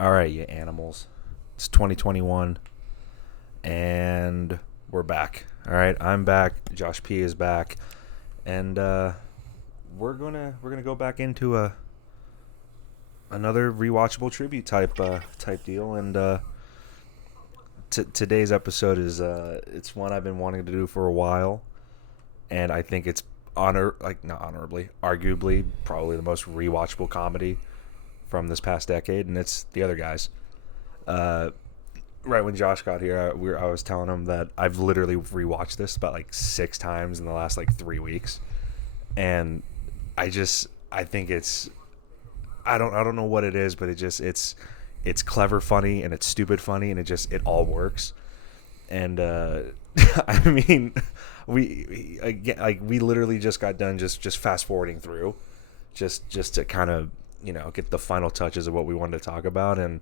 All right, you animals. It's 2021, and we're back. All right, I'm back. Josh P is back, and we're gonna go back into another rewatchable tribute type deal. And today's episode is it's one I've been wanting to do for a while, and I think it's not honorably, arguably, probably the most rewatchable comedy from this past decade, and it's The Other Guys. Uh, right when Josh got here, I was telling him that I've literally rewatched this about like 6 times in the last like 3 weeks, and I think it's I don't know what it is, but it's clever funny and it's stupid funny and it all works. And I mean, we literally just got done just fast forwarding through, just to kind of get the final touches of what we wanted to talk about. And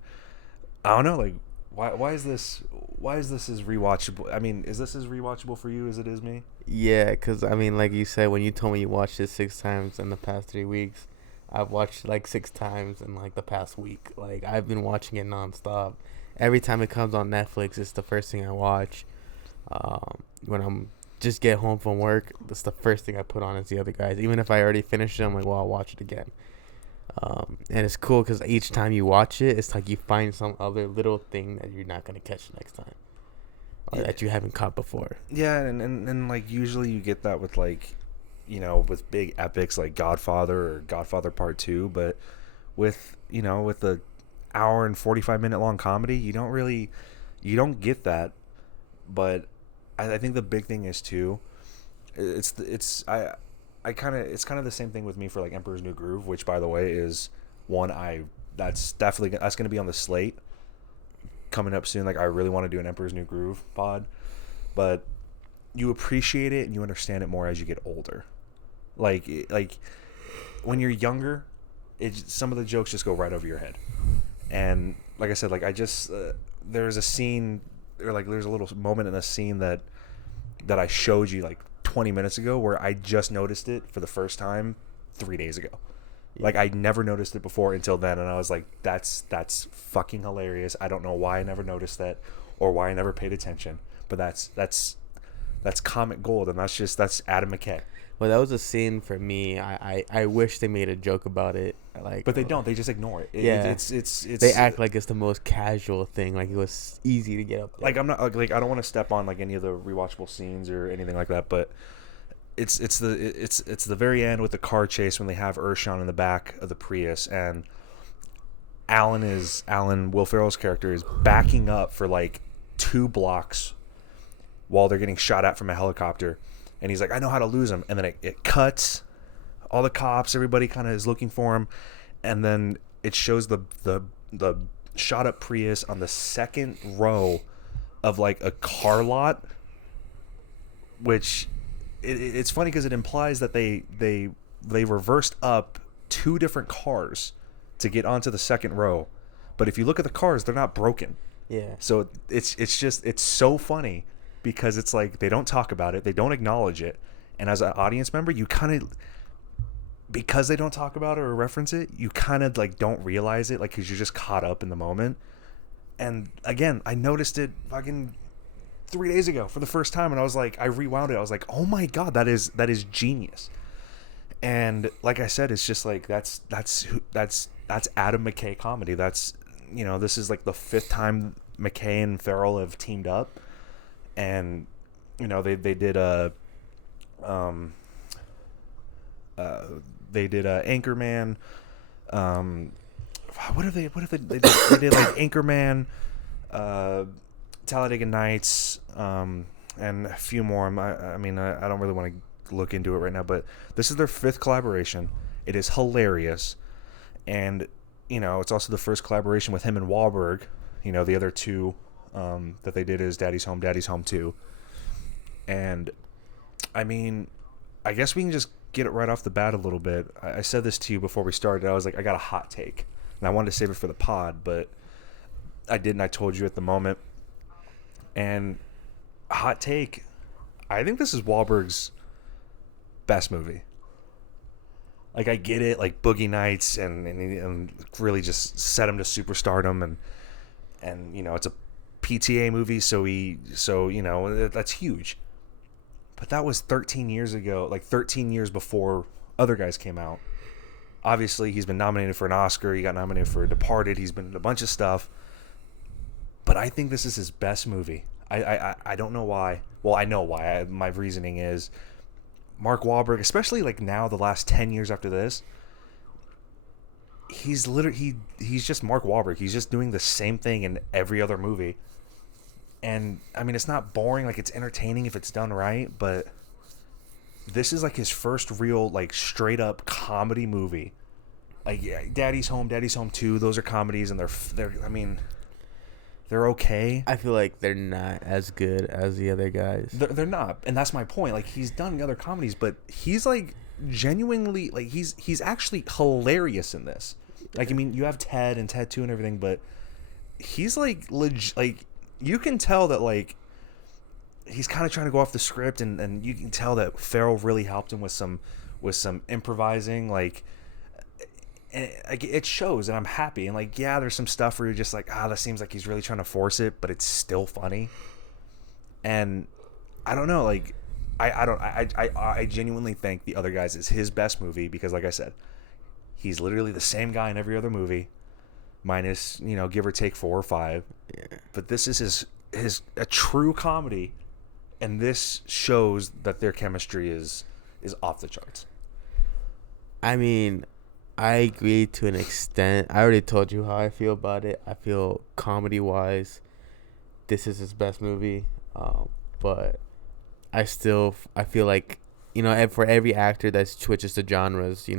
I don't know, like, why is this as rewatchable? I mean, is this as rewatchable for you as it is me? Yeah, because, I mean, like you said, when you told me you watched it 6 times in the past 3 weeks, I've watched like 6 times in like the past week. Like, I've been watching it nonstop. Every time it comes on Netflix, it's the first thing I watch. When I'm just get home from work, that's the first thing I put on is The Other Guys. Even if I already finished it, I'm like, well, I'll watch it again. And it's cool because each time you watch it, it's like you find some other little thing that you're not going to catch next time. Or that you haven't caught before. Yeah, and like usually you get that with like, with big epics like Godfather or Godfather Part 2, but with the hour and 45-minute long comedy, you don't get that. But I think the big thing is too, I kind of it's kind of the same thing with me for like Emperor's New Groove, which by the way is one that's going to be on the slate coming up soon. Like, I really want to do an Emperor's New Groove pod, but you appreciate it and you understand it more as you get older. Like when you're younger, some of the jokes just go right over your head. And like I said, like there's a scene, or like there's a little moment in a scene that I showed you like 20 minutes ago where I just noticed it for the first time 3 days ago. Like, I never noticed it before until then, and I was like, that's fucking hilarious. I don't know why I never noticed that or why I never paid attention, but that's comic gold, and that's Adam McKay. Well, that was a scene for me. I wish they made a joke about it. But they don't. They just ignore it. Yeah. It's they act like it's the most casual thing. Like, it was easy to get up there. Like, I'm not like I don't want to step on like any of the rewatchable scenes or anything like that, but it's the very end with the car chase when they have Urshan in the back of the Prius, and Will Ferrell's character is backing up for like 2 blocks while they're getting shot at from a helicopter, and he's like, I know how to lose him, and then it cuts, all the cops, everybody kind of is looking for him, and then it shows the shot up Prius on the second row of like a car lot, which it's funny because it implies that they reversed up 2 different cars to get onto the second row, but if you look at the cars, they're not broken. Yeah. So it's so funny because it's like they don't talk about it, they don't acknowledge it, and as an audience member, you kind of, because they don't talk about it or reference it, you kind of like don't realize it, like, because you're just caught up in the moment. And again, I noticed it fucking 3 days ago for the first time, and I was like, I rewound it. I was like, oh my god, that is genius. And like I said, it's just like that's Adam McKay comedy. That's, this is like the 5th time McKay and Ferrell have teamed up, and they did Anchorman. What have they did like Anchorman, Talladega Nights, and a few more. I mean, I don't really want to look into it right now, but this is their 5th collaboration. It is hilarious, and it's also the first collaboration with him and Wahlberg. The other 2 that they did is Daddy's Home 2, and I mean, I guess we can just get it right off the bat a little bit. I said this to you before we started. I was like, I got a hot take, and I wanted to save it for the pod, but I didn't. I told you at the moment. And hot take, I think this is Wahlberg's best movie. Like, I get it, like Boogie Nights, and really just set him to superstardom, and it's a PTA movie, so that's huge. But that was 13 years ago, like 13 years before other guys came out. Obviously, he's been nominated for an Oscar. He got nominated for Departed. He's been in a bunch of stuff. But I think this is his best movie. I don't know why. Well, I know why. My reasoning is Mark Wahlberg, especially like now, the last 10 years after this, he's just Mark Wahlberg. He's just doing the same thing in every other movie. And I mean, it's not boring, like it's entertaining if it's done right, but this is like his first real, like, straight up comedy movie. Like, yeah, Daddy's Home 2, those are comedies, and they're okay. I feel like they're not as good as the other guys. They're not, and that's my point. Like, he's done other comedies, but he's like genuinely, like, he's actually hilarious in this. Like, I mean, you have Ted and Ted 2 and everything, but he's like like, you can tell that, like, he's kind of trying to go off the script, and you can tell that Farrell really helped him with some improvising, like, and it shows, and I'm happy. And like, yeah, there's some stuff where you're just like, that seems like he's really trying to force it, but it's still funny. And I don't know, like, I genuinely think The Other Guys is his best movie, because like I said, he's literally the same guy in every other movie, minus, give or take 4 or 5. Yeah. But this is a true comedy, and this shows that their chemistry is off the charts. I mean, I agree to an extent. I already told you how I feel about it. I feel comedy-wise, this is his best movie. But I feel like, for every actor that switches to genres,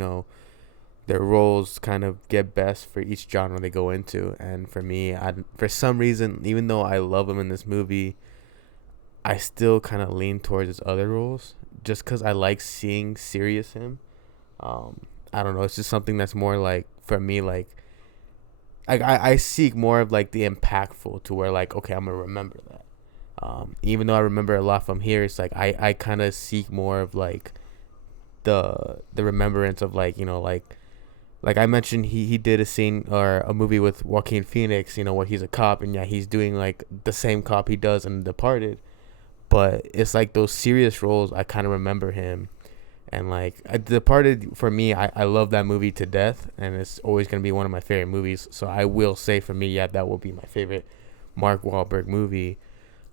their roles kind of get best for each genre they go into. And for me, for some reason, even though I love him in this movie, I still kind of lean towards his other roles, just because I like seeing serious him. I don't know. It's just something that's more like, for me, like, I seek more of like the impactful, to where like, okay, I'm gonna remember that. Even though I remember a lot from here, it's like I kind of seek more of like the remembrance of, like, like I mentioned, he did a scene or a movie with Joaquin Phoenix, where he's a cop, and yeah, he's doing like the same cop he does in Departed, but it's like those serious roles I kind of remember him. And like, Departed, for me, I love that movie to death, and it's always going to be one of my favorite movies. So I will say, for me, yeah, that will be my favorite Mark Wahlberg movie.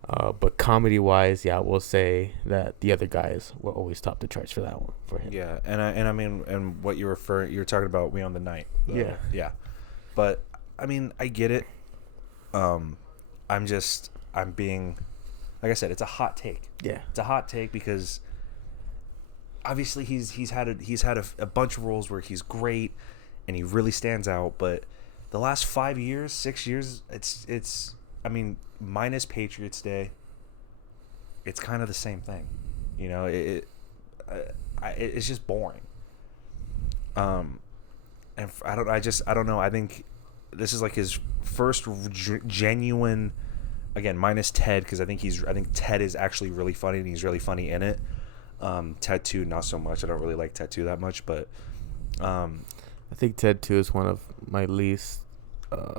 But comedy-wise, yeah, I will say that The Other Guys will always top the charts for that one, for him. Yeah, and I mean, and what you're talking about, We Own the Night. Yeah. But I mean, I get it. I'm being, like I said, it's a hot take. Yeah, it's a hot take because obviously he's had a bunch of roles where he's great and he really stands out, but the last 5 years, 6 years, it's I mean, minus Patriots Day, it's kind of the same thing. It's just boring. And I don't know. I think this is like his first genuine, again, minus Ted, because I think Ted is actually really funny, and he's really funny in it. Ted 2, not so much. I don't really like Ted 2 that much, but I think Ted 2 is one of my least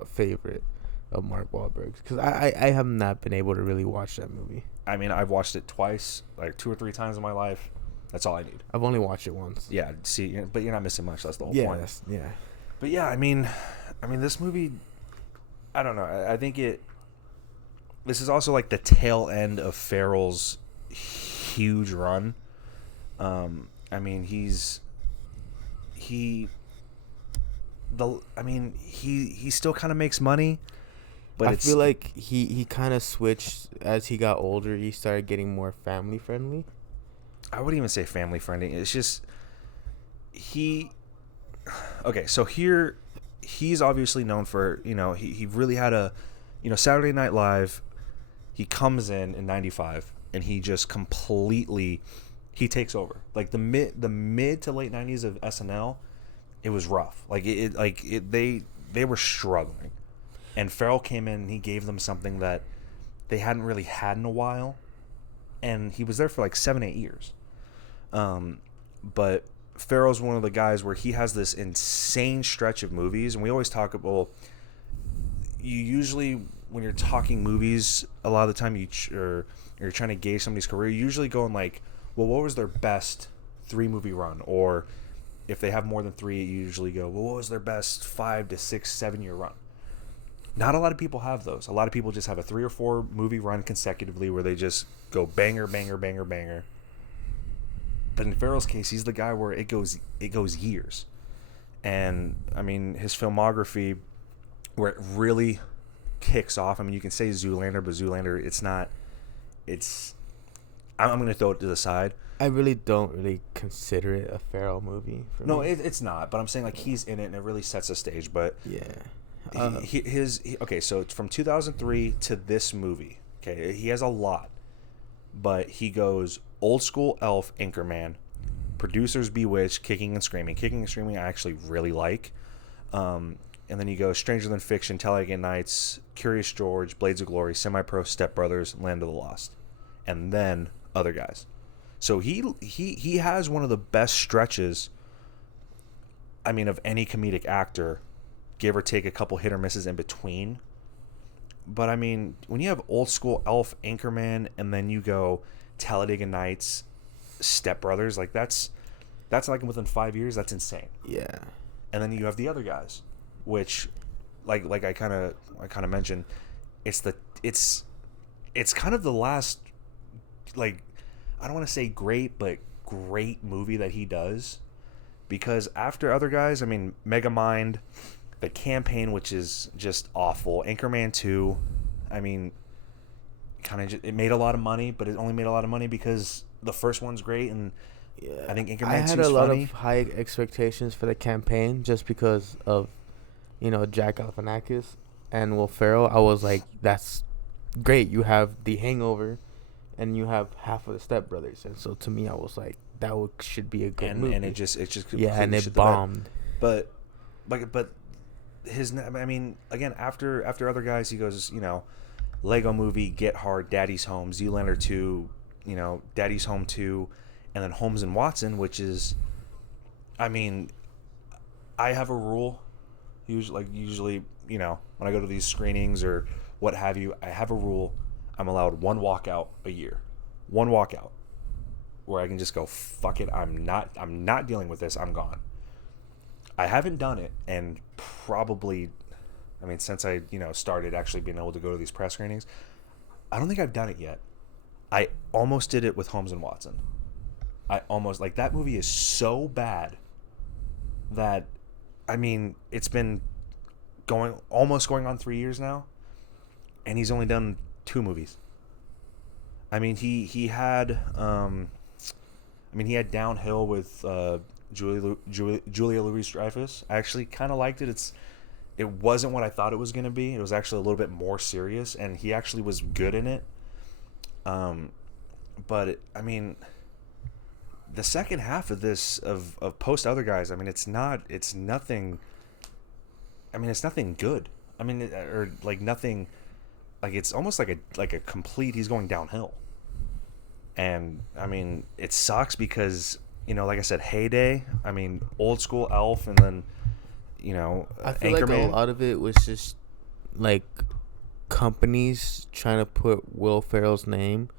favorite of Mark Wahlberg's, because I have not been able to really watch that movie. I mean, I've watched it twice, like 2 or 3 times in my life. That's all I need. I've only watched it once. Yeah, see, but you're not missing much. That's the whole point. Yeah. But yeah, I mean, this movie, I don't know. I think this is also like the tail end of Farrell's huge run. I mean, he still kind of makes money, but I feel like he kind of switched as he got older. He started getting more family friendly. I wouldn't even say family friendly. It's just okay, so here he's obviously known for, he really had a, Saturday Night Live. He comes in 95 and he just completely, he takes over. Like the mid to late 90s of SNL, it was rough. Like they were struggling, and Farrell came in and he gave them something that they hadn't really had in a while, and he was there for like 7-8 years. But Farrell's one of the guys where he has this insane stretch of movies, and we always talk about. Well, you usually when you're talking movies, a lot of the time you're trying to gauge somebody's career. You usually going like, well, what was their best 3-movie run, or if they have more than 3, you usually go, well, what was their best 5 to 6, 7-year run? Not a lot of people have those. A lot of people just have a 3 or 4 movie run consecutively where they just go banger, banger, banger, banger. But in Farrell's case, he's the guy where it goes years. And I mean, his filmography, where it really kicks off. I mean, you can say Zoolander, but Zoolander, it's not. I'm going to throw it to the side. I really don't really consider it a Farrell movie. No, it's not. But I'm saying like he's in it, and it really sets the stage. But yeah. Okay, so it's from 2003 to this movie. Okay, he has a lot, but he goes Old School, Elf, Anchorman, Producers, Bewitched, Kicking and Screaming. Kicking and Screaming I actually really like. And then you go Stranger Than Fiction, Talladega Nights, Curious George, Blades of Glory, Semi-Pro, Step Brothers, Land of the Lost, and then other guys. So he has one of the best stretches, I mean, of any comedic actor, give or take a couple hit or misses in between. But I mean, when you have Old School, Elf, Anchorman, and then you go Talladega Nights, Step Brothers, like that's like within 5 years, that's insane. Yeah. And then you have the other guys, which, like I kind of mentioned, it's kind of the last, like, I don't want to say great, but great movie that he does, because after other guys, I mean, Megamind, The Campaign, which is just awful, Anchorman 2, I mean, it made a lot of money, but it only made a lot of money because the first one's great, and yeah, I think Anchorman 2 is funny. I had a lot of high expectations for The Campaign just because of, Jack Galifianakis and Will Ferrell. I was like, that's great. You have The Hangover, and you have half of the Step Brothers, and so to me, I was like, should be a good movie. And it just yeah, and it bombed. But I mean, again, after other guys, he goes, Lego Movie, Get Hard, Daddy's Home, Zoolander 2, Daddy's Home 2, and then Holmes and Watson, which is, I mean, I have a rule, usually, when I go to these screenings or what have you, I have a rule. I'm allowed one walkout a year. One walkout where I can just go, fuck it, I'm not dealing with this, I'm gone. I haven't done it, and probably, I mean, since I, started actually being able to go to these press screenings, I don't think I've done it yet. I almost did it with Holmes and Watson. That movie is so bad that, I mean, it's been almost going on 3 years now, and he's only done 2 movies. I mean, he had Downhill with Julia Louis-Dreyfus. I actually kind of liked it. It wasn't what I thought it was going to be. It was actually a little bit more serious, and he actually was good in it. But I mean, the second half of this of Post Other Guys, I mean, it's nothing. I mean, it's nothing good. I mean, or like nothing. Like it's almost like a complete. He's going downhill. And I mean, it sucks because, like I said, Heyday. I mean, Old School, Elf, and then, I feel Anchorman. Like a lot of it was just like companies trying to put Will Ferrell's name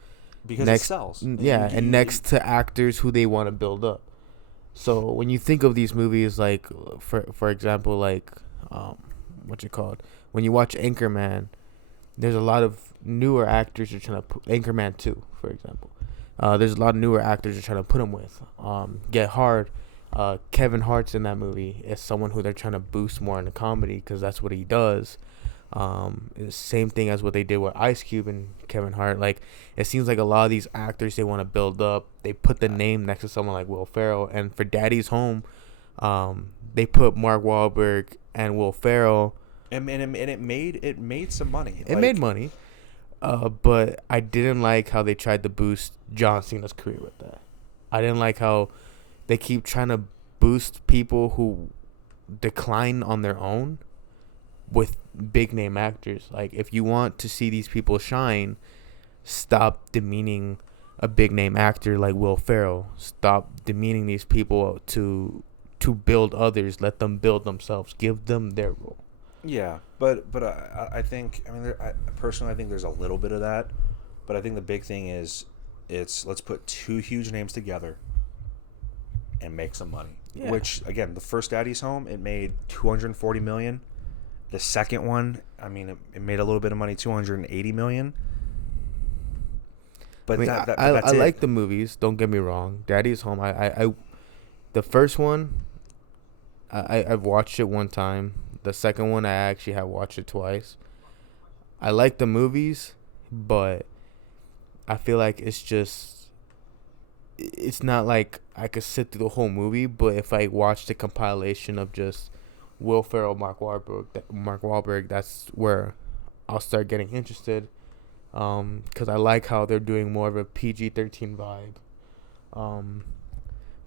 because it sells. Yeah, and next to actors who they want to build up. So when you think of these movies, like for example, like when you watch Anchorman, there's a lot of newer actors you're trying to put Anchorman 2, for example. There's a lot of newer actors you're trying to put him with. Get Hard, Kevin Hart's in that movie as someone who they're trying to boost more into comedy because that's what he does. It's the same thing as what they did with Ice Cube and Kevin Hart. Like, it seems like a lot of these actors they want to build up. They put the name next to someone like Will Ferrell. And for Daddy's Home, they put Mark Wahlberg and Will Ferrell. And it made some money. It made money. But I didn't like how they tried to boost John Cena's career with that. I didn't like how they keep trying to boost people who decline on their own with big name actors. Like, if you want to see these people shine, stop demeaning a big name actor like Will Ferrell. Stop demeaning these people to build others. Let them build themselves. Give them their role. Yeah, but I think, I mean, personally, I think there's a little bit of that, but I think the big thing is, let's put two huge names together and make some money. Yeah. Which, again, the first Daddy's Home, it made $240 million. The second one, I mean, it made a little bit of money, $280 million. But I mean, that's I it. like the movies. Don't get me wrong. Daddy's Home. The first one, I've watched it one time. The second one, I actually have watched it twice. I like the movies, but I feel like it's not like I could sit through the whole movie. But if I watched a compilation of just Will Ferrell, Mark Wahlberg, that's where I'll start getting interested. Because I like how they're doing more of a PG-13 vibe.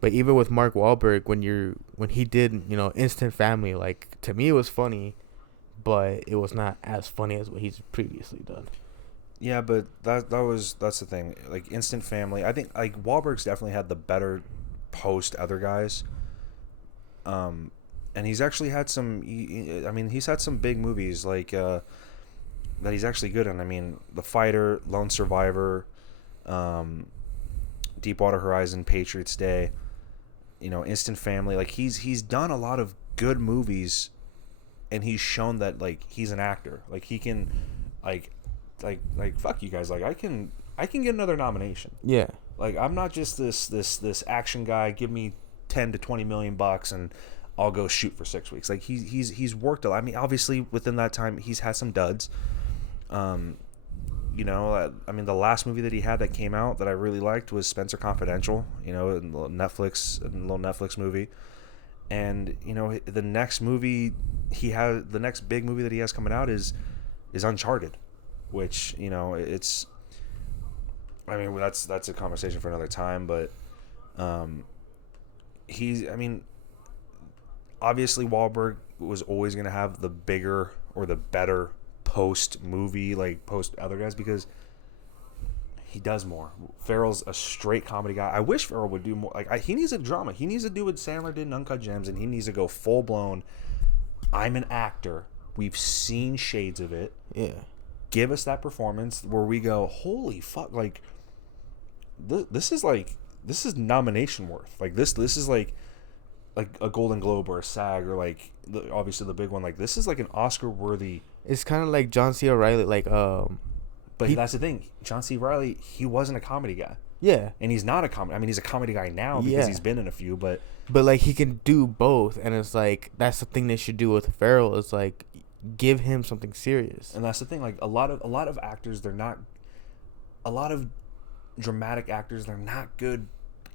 But even with Mark Wahlberg, when he did, Instant Family, like, to me it was funny, but it was not as funny as what he's previously done. Yeah, but that's the thing. Like, Instant Family, I think, like, Wahlberg's definitely had the better post other guys. And he's actually had he's had some big movies like that he's actually good in. I mean, The Fighter, Lone Survivor, Deepwater Horizon, Patriots Day, Instant Family. Like, he's done a lot of good movies, and he's shown that, like, he's an actor. Like, he can, like fuck you guys. Like, I can get another nomination. Yeah. Like, I'm not just this action guy. Give me 10 to 20 million bucks and I'll go shoot for 6 weeks. Like, he's worked a lot. I mean, obviously within that time he's had some duds. I mean, the last movie that he had that came out that I really liked was Spencer Confidential. A little Netflix movie. And the next big movie that he has coming out is Uncharted, which it's. I mean, that's a conversation for another time, but obviously Wahlberg was always going to have the bigger or the better post movie, like post other guys, because he does more. Farrell's a straight comedy guy. I wish Farrell would do more. Like, he needs a drama. He needs to do what Sandler did in Uncut Gems, and he needs to go full blown. I'm an actor. We've seen shades of it. Yeah. Give us that performance where we go, holy fuck! Like, this is nomination worth. Like, this is like a Golden Globe or a SAG or like obviously the big one. Like, this is like an Oscar worthy. It's kind of like John C. Reilly, like But that's the thing. John C. Reilly, he wasn't a comedy guy. Yeah. And he's not a comedy. I mean, he's a comedy guy now because he's been in a few, but like, he can do both, and it's like that's the thing they should do with Farrell, is like give him something serious. And that's the thing. Like, a lot of actors, they're not. A lot of dramatic actors, they're not good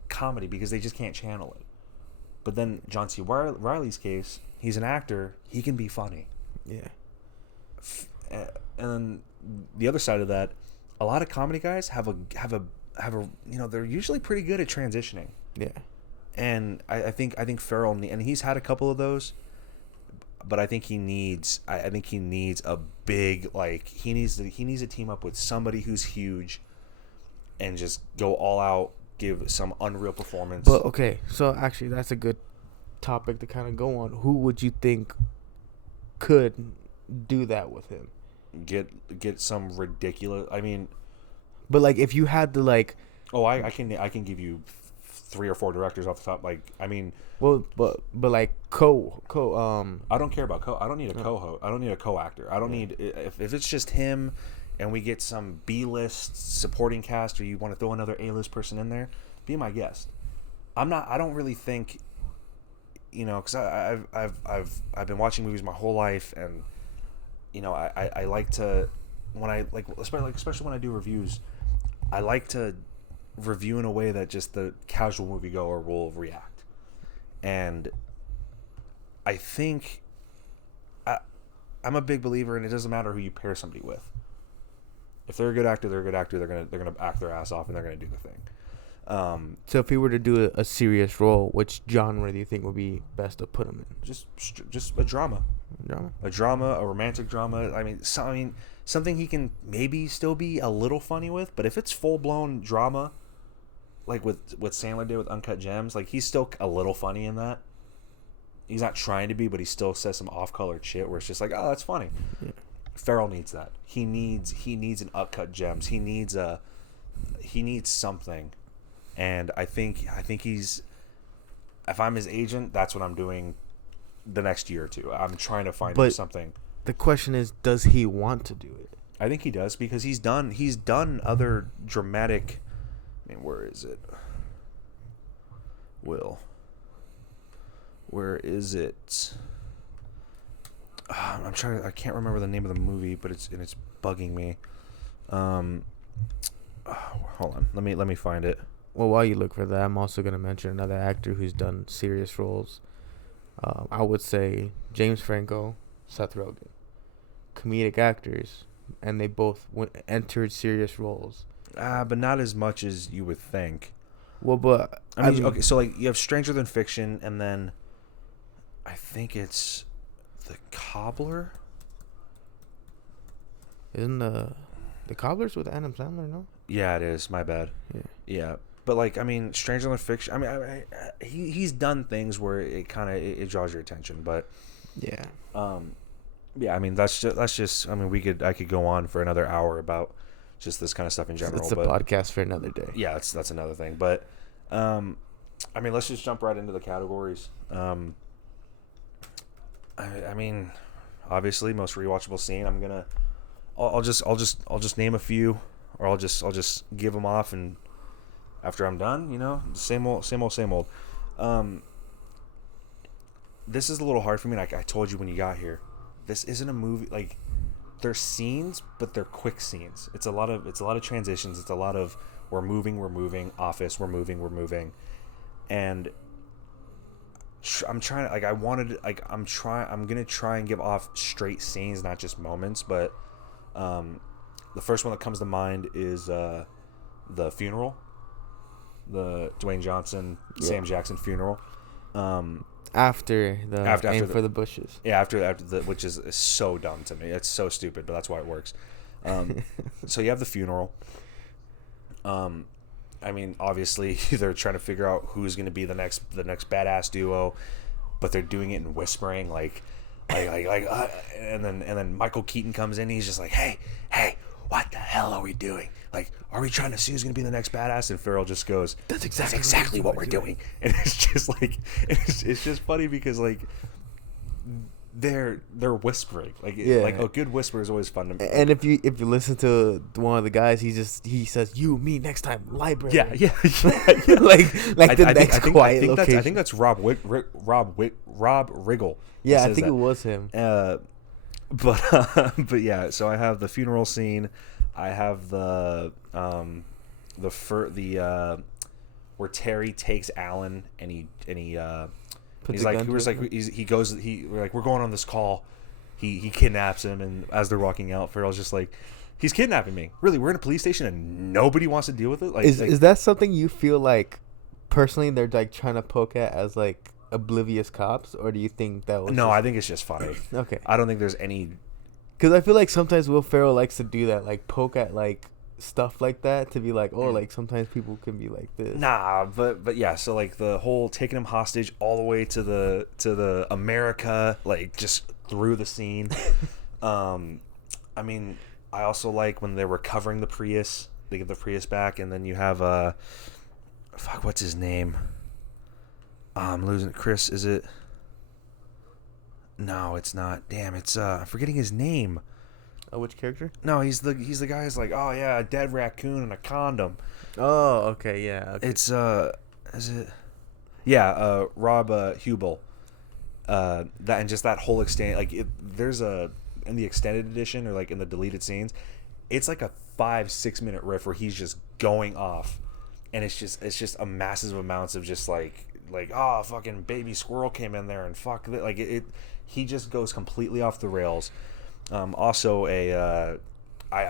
comedy because they just can't channel it. But then John C. Reilly's case, he's an actor. He can be funny. Yeah. And then the other side of that, a lot of comedy guys have a they're usually pretty good at transitioning. Yeah. And I think Farrell, and he's had a couple of those, but I think he needs a big, like, he needs to team up with somebody who's huge and just go all out, give some unreal performance. But okay, so actually that's a good topic to kind of go on. Who would you think could do that with him? Get some ridiculous. I mean, but like, if you had to, like, I can give you 3 or 4 directors off the top. Like, I mean, well, but like I don't care about I don't need a co-host. I don't need a co-actor. I don't need, if it's just him and we get some B-list supporting cast, or you want to throw another A-list person in there, be my guest. I don't really think, because I've been watching movies my whole life, and I like to, when I like, especially when I do reviews, I like to review in a way that just the casual moviegoer will react. And I think I'm a big believer in, it doesn't matter who you pair somebody with. If they're a good actor, they're a good actor. They're gonna act their ass off, and they're gonna do the thing. So if he were to do a serious role, which genre do you think would be best to put him in? Just a drama. A romantic drama. I mean, something he can maybe still be a little funny with. But if it's full blown drama, like what Sandler did with Uncut Gems. Like he's still a little funny in that. He's not trying to be, but he still says some off-colored shit where it's just like, oh, that's funny. Yeah. Ferrell needs that. He needs an Uncut Gems. He needs something, and I think he's. If I'm his agent, that's what I'm doing. The next year or two, I'm trying to find him something. The question is, does he want to do it? I think he does because he's done other dramatic. I mean, where is it? Where is it? I can't remember the name of the movie, but it's bugging me. Hold on. Let me find it. Well, while you look for that, I'm also gonna mention another actor who's done serious roles. I would say James Franco, Seth Rogen, comedic actors, and they both entered serious roles. But not as much as you would think. Well, but I mean, okay, so like you have Stranger Than Fiction, and then I think it's The Cobbler. Isn't the Cobblers with Adam Sandler? No. Yeah, it is. My bad. Yeah. But like, I mean, Stranger Than Fiction. I mean, he's done things where it kind of it draws your attention, but yeah. Yeah. I mean, that's just. I mean, I could go on for another hour about just this kind of stuff in general. It's a podcast for another day. Yeah, that's another thing. But, I mean, let's just jump right into the categories. I mean, obviously, most rewatchable scene. I'll just name a few, or I'll just give them off and. After I'm done, you know, same old. This is a little hard for me. Like I told you when you got here, this isn't a movie. Like, they're scenes, but they're quick scenes. It's a lot of transitions. It's a lot of we're moving. Office, we're moving, and I'm trying to I'm gonna try and give off straight scenes, not just moments. But the first one that comes to mind is the funeral. The Dwayne Johnson, Sam Jackson funeral. After aim for the bushes. Yeah, after the, which is so dumb to me. It's so stupid, but that's why it works. So you have the funeral. I mean, obviously they're trying to figure out who's going to be the next badass duo, but they're doing it in whispering, and then Michael Keaton comes in. He's just like, hey, what the hell are we doing? Like, are we trying to see who's going to be the next badass? And Farrell just goes, that's exactly what we're doing. And it's just like, it's just funny because like they're whispering. Like, like a good whisper is always fun to me. And if you listen to one of the guys, he says, "You, me, next time, library." Yeah. like the next quiet location. I think that's Rob Riggle. Yeah, I think it was him. But yeah, so I have the funeral scene. I have the where Terry takes Alan and he he's like we're going on this call. He kidnaps him, and as they're walking out, Farrell's just like, he's kidnapping me. Really, we're in a police station and nobody wants to deal with it. Like, is that something you feel like personally they're like trying to poke at as like oblivious cops, or do you think that was? No, I think it's just funny. Okay, I don't think there's any. Because I feel like sometimes Will Ferrell likes to do that, like poke at like stuff like that to be like, oh, like sometimes people can be like this. Nah, but yeah, so like the whole taking him hostage all the way to the America, like just through the scene. I mean, I also like when they're recovering the Prius. They get the Prius back, and then you have what's his name? I'm losing Chris. Is it? No, it's not. Damn, it's I'm forgetting his name. Which character? No, he's the guy who's like, oh yeah, a dead raccoon and a condom. Oh, okay, yeah. Okay. It's is it? Yeah, Rob Hubel. That and just that whole extent, like there's in the extended edition or like in the deleted scenes, it's like a 5-6 minute riff where he's just going off, and it's just a massive amounts of just like oh, fucking baby squirrel came in there and fuck it. Like he just goes completely off the rails. Also I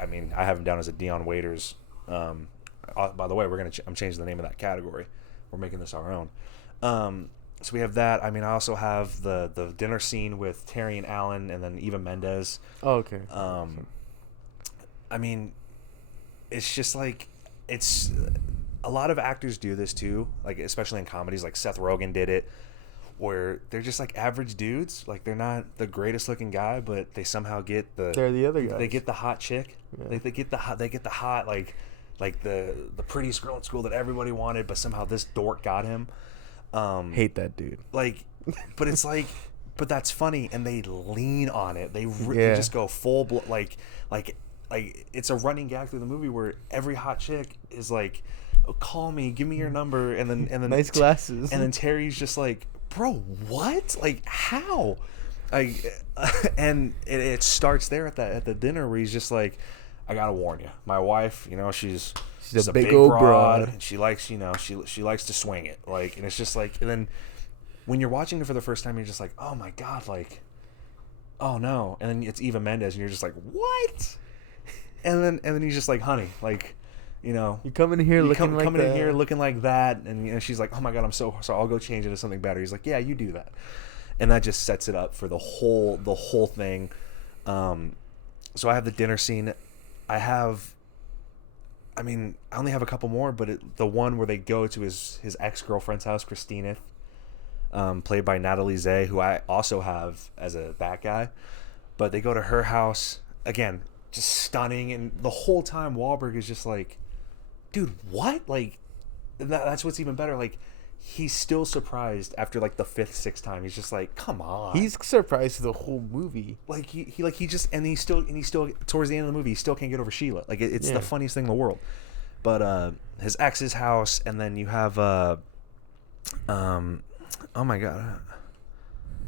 mean, I have him down as a Dion Waiters. By the way, I'm changing the name of that category. We're making this our own. So we have that. I mean, I also have the dinner scene with Terry and Alan, and then Eva Mendes. Oh, okay. I mean, it's just like a lot of actors do this too, like especially in comedies. Like Seth Rogen did it, where they're just like average dudes. Like they're not the greatest looking guy, but they somehow get They're the other guys. They get the hot chick. Yeah. They get the hot like the prettiest girl in school that everybody wanted, but somehow this dork got him. Hate that dude. Like, but it's like, but that's funny, and they lean on it. They just go full like it's a running gag through the movie where every hot chick is like, oh, call me, give me your number, and then nice glasses, and then Terry's just like, bro, what? Like how? Like, and it starts there at the dinner where he's just like, I gotta warn you, my wife, you know, she's a big old broad, and she likes, you know, she likes to swing it, like, and it's just like, and then when you're watching it for the first time, you're just like, oh my god, like, oh no, and then it's Eva Mendes, and you're just like, what? And then he's just like, honey, like, you know, you come in here looking like that, and you know, she's like, oh my god, I'm so I'll go change into something better. He's like, yeah, you do that, and that just sets it up for the whole thing. So I have the dinner scene. I only have a couple more, but the one where they go to his ex-girlfriend's house, Christina, played by Natalie Zay, who I also have as a bad guy, but they go to her house again, just stunning, and the whole time Wahlberg is just like, dude, what? Like, that's what's even better. Like, he's still surprised after like the 5th, 6th time. He's just like, come on. He's surprised the whole movie. Like he just and he's still towards the end of the movie, he still can't get over Sheila. Like it's the funniest thing in the world. But his ex's house, and then you have oh my god,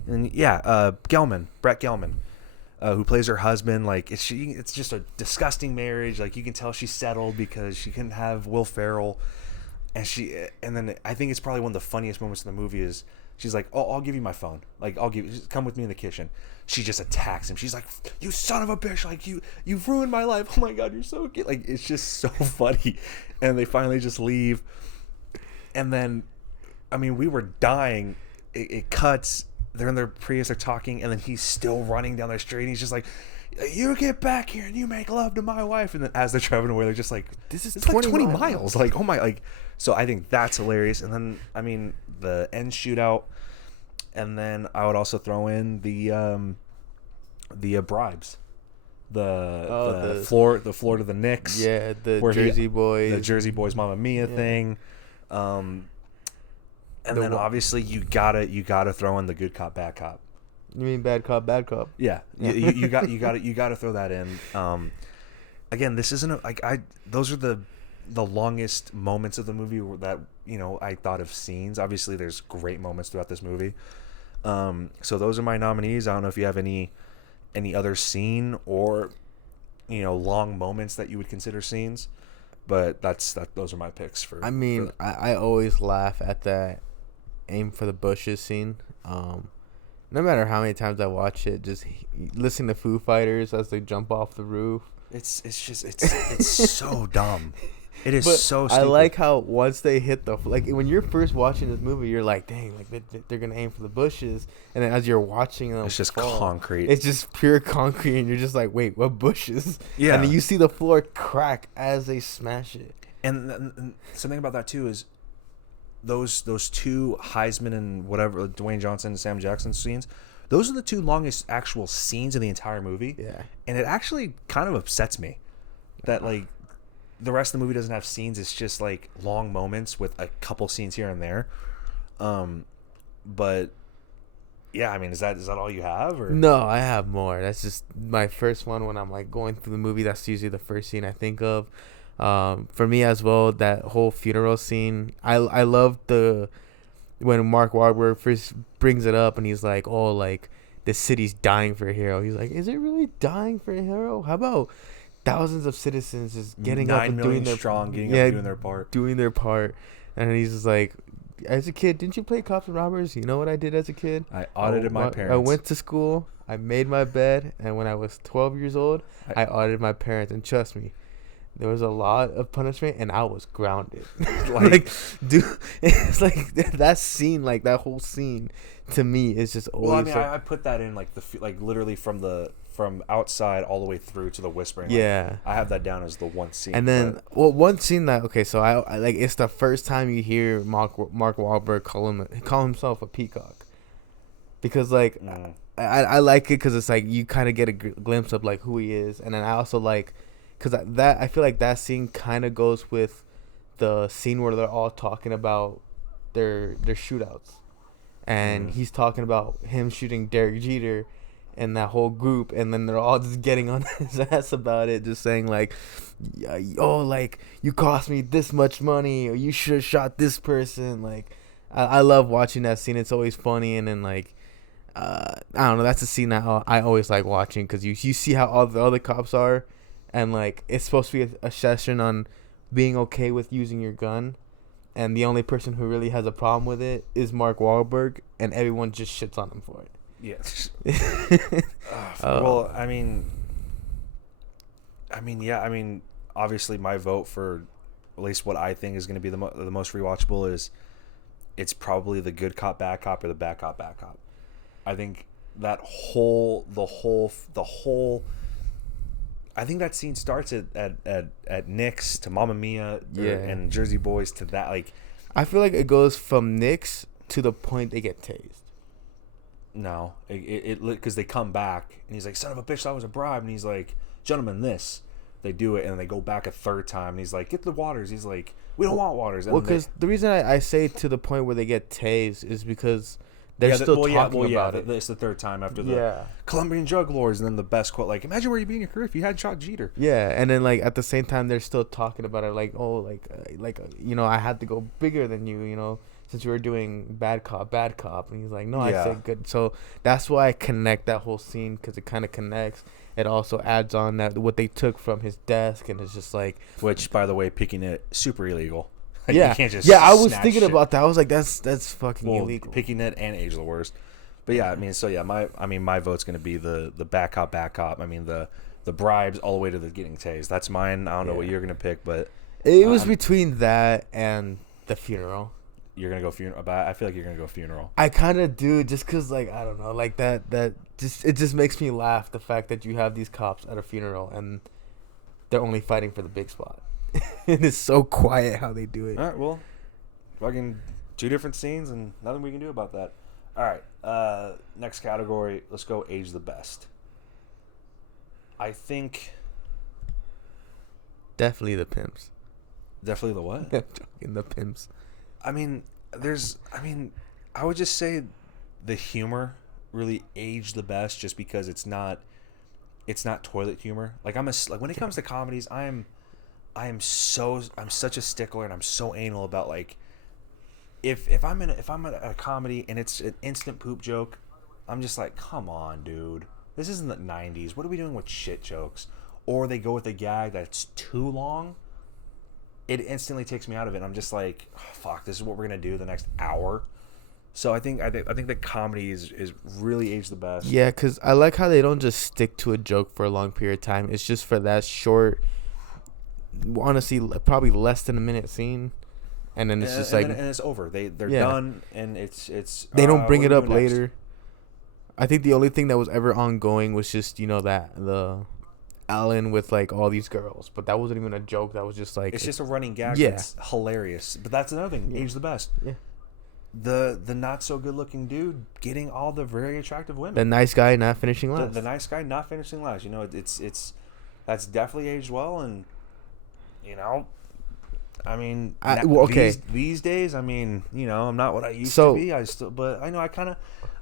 and Brett Gelman. Who plays her husband. Like it's just a disgusting marriage. Like you can tell she's settled because she couldn't have Will Ferrell, and then I think it's probably one of the funniest moments in the movie is she's like, oh, I'll give you my phone, like come with me in the kitchen. She just attacks him. She's like, you son of a bitch, like you've ruined my life. Oh my god, you're so cute. Like it's just so funny. And they finally just leave, and then I mean we were dying. It cuts. They're in their Prius, they're talking, and then he's still running down the street, and he's just like, you get back here and you make love to my wife. And then as they're traveling away, they're just like, it's 20 miles. Like, oh my, like, so I think that's hilarious. And then, I mean, the end shootout, and then I would also throw in the bribes. The floor to the Knicks. Yeah, the Jersey Boys Mamma Mia thing. And then obviously you gotta throw in the good cop, bad cop. You mean bad cop, bad cop? Yeah, you gotta throw that in. Again, this isn't those are the longest moments of the movie that I thought of scenes. Obviously, there's great moments throughout this movie. So those are my nominees. I don't know if you have any other scene or long moments that you would consider scenes, but those are my picks for. I mean, I always laugh at that aim for the bushes scene. No matter how many times I watch it, just listen to Foo Fighters as they jump off the roof. It's so dumb. It is so stupid. I like how once they hit when you're first watching this movie, you're like, dang, like they're gonna aim for the bushes, and then as you're watching them, it's just concrete. It's just pure concrete, and you're just like, wait, what bushes? Yeah. And then you see the floor crack as they smash it. And something about that too is those two Heisman and whatever Dwayne Johnson and Sam Jackson scenes. Those are the two longest actual scenes in the entire movie. Yeah. And it actually kind of upsets me that like the rest of the movie doesn't have scenes. It's just like long moments with a couple scenes here and there. But yeah, I mean, is that all you have? Or? No, I have more. That's just my first one when I'm like going through the movie. That's usually the first scene I think of. For me as well, that whole funeral scene. I love when Mark Wahlberg first brings it up and he's like, oh, like the city's dying for a hero. He's like, is it really dying for a hero? How about thousands of citizens just getting up and doing their part? Doing their part. And he's just like, as a kid, didn't you play cops and robbers? You know what I did as a kid? I audited my parents. I went to school. I made my bed. And when I was 12 years old, I audited my parents. And trust me, there was a lot of punishment, and I was grounded. Dude, it's like that scene, like that whole scene, to me is just always. Well, I mean, I put that in like literally from the from outside all the way through to the whispering. Yeah. I have that down as the one scene. And then, one scene that so I like, it's the first time you hear Mark Wahlberg call himself a peacock, because like I like it because it's like you kind of get a glimpse of like who he is, and then I also like because I feel like that scene kind of goes with the scene where they're all talking about their shootouts, and he's talking about him shooting Derek Jeter and that whole group, and then they're all just getting on his ass about it, just saying like, oh, like, you cost me this much money, or you should have shot this person. Like, I love watching that scene. It's always funny, and then like, I don't know, that's a scene that I always like watching, because you see how all the other cops are, and like, it's supposed to be a session on being okay with using your gun, and the only person who really has a problem with it is Mark Wahlberg, and everyone just shits on him for it. Yes. Well, I mean, yeah. I mean, obviously, my vote for at least what I think is going to be the most rewatchable is it's probably the good cop, bad cop, or the bad cop, bad cop. I think that the whole. I think that scene starts at Nick's to Mamma Mia, and Jersey Boys to that. Like, I feel like it goes from Nick's to the point they get tased. No, it because they come back and he's like, "Son of a bitch, that was a bribe," and he's like, "Gentlemen, this." They do it and they go back a third time and he's like, "Get the waters." He's like, "We don't want waters." And well, because the reason I say to the point where they get tased is because they're still talking about it. It's the third time after the Colombian drug lords, and then the best quote, like, "Imagine where you'd be in your career if you had shot Jeter." Yeah, and then like at the same time they're still talking about it, like, oh, you know, I had to go bigger than you, you know, since you were doing bad cop, and he's like, no, I said good. So that's why I connect that whole scene, because it kind of connects. It also adds on that what they took from his desk, and it's just like, which, by the way, picking it super illegal. Like, yeah, you can't just I was thinking about that. I was like, that's fucking illegal. Picking it and Age of the Worst. But yeah, I mean, so yeah, my vote's gonna be the bad cop. I mean, the bribes all the way to the getting tased. That's mine. I don't know what you're gonna pick, but it was between that and the funeral. You're gonna go funeral, but I feel like you're gonna go funeral. I kind of do, just cause like, I don't know, like that just makes me laugh, the fact that you have these cops at a funeral and they're only fighting for the big spot. And it's so quiet how they do it. All right, well, fucking two different scenes and nothing we can do about that. All right, next category. Let's go age the best. I think definitely the pimps. Definitely the what? I'm joking, the pimps. I mean, I would just say the humor really aged the best, just because it's not toilet humor. Like, when it comes to comedies, I'm such a stickler, and I'm so anal about, like, if I'm in a comedy and it's an instant poop joke, I'm just like, come on, dude, this isn't the 90s. What are we doing with shit jokes? Or they go with a gag that's too long. It instantly takes me out of it. I'm just like, oh, fuck, this is what we're gonna do the next hour. So I think the comedy is really aged the best. Yeah, because I like how they don't just stick to a joke for a long period of time. It's just for that short, honestly, probably less than a minute scene, and then it's just like, and it's over. They're done, and it's they don't bring it up later. Next? I think the only thing that was ever ongoing was just, you know, that the Alan with like all these girls, but that wasn't even a joke. That was just like, it's just a running gag. Yeah, it's hilarious. But that's another thing. Age the best. Yeah. The not so good looking dude getting all the very attractive women. The nice guy not finishing last. The nice guy not finishing last. You know, it's that's definitely aged well, and you know, I mean, these days, I mean, you know, I'm not what I used to be. But I know I kind of.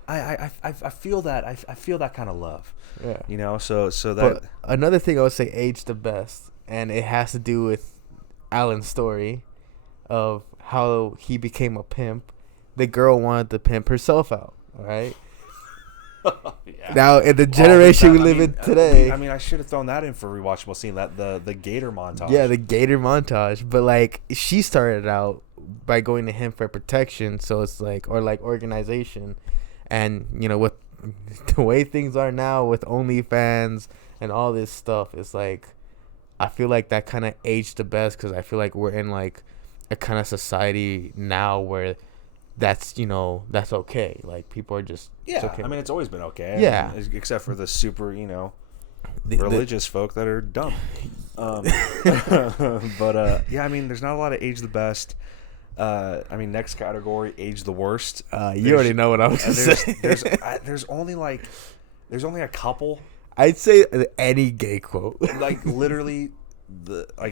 I feel that I feel that kind of love. Yeah. You know, so that. But another thing I would say aged the best, and it has to do with Alan's story of how he became a pimp. The girl wanted to pimp herself out, right? Yeah. Now, in the generation we live in today, I mean, I should have thrown that in for rewatchable scene, that the gator montage. Yeah, the gator montage. But like, she started out by going to him for protection, so it's like, or like organization. And, you know, with the way things are now with OnlyFans and all this stuff, it's like, I feel like that kind of aged the best, because I feel like we're in like a kind of society now where that's, you know, that's okay. Like, people are just, yeah. it's okay. I mean, it's always been okay. Yeah. I mean, except for the super, you know, religious folk that are dumb. But yeah, I mean, there's not a lot of age the best. I mean, next category, age the worst. You already know what I was going to say. There's only a couple. I'd say any gay quote. Like literally,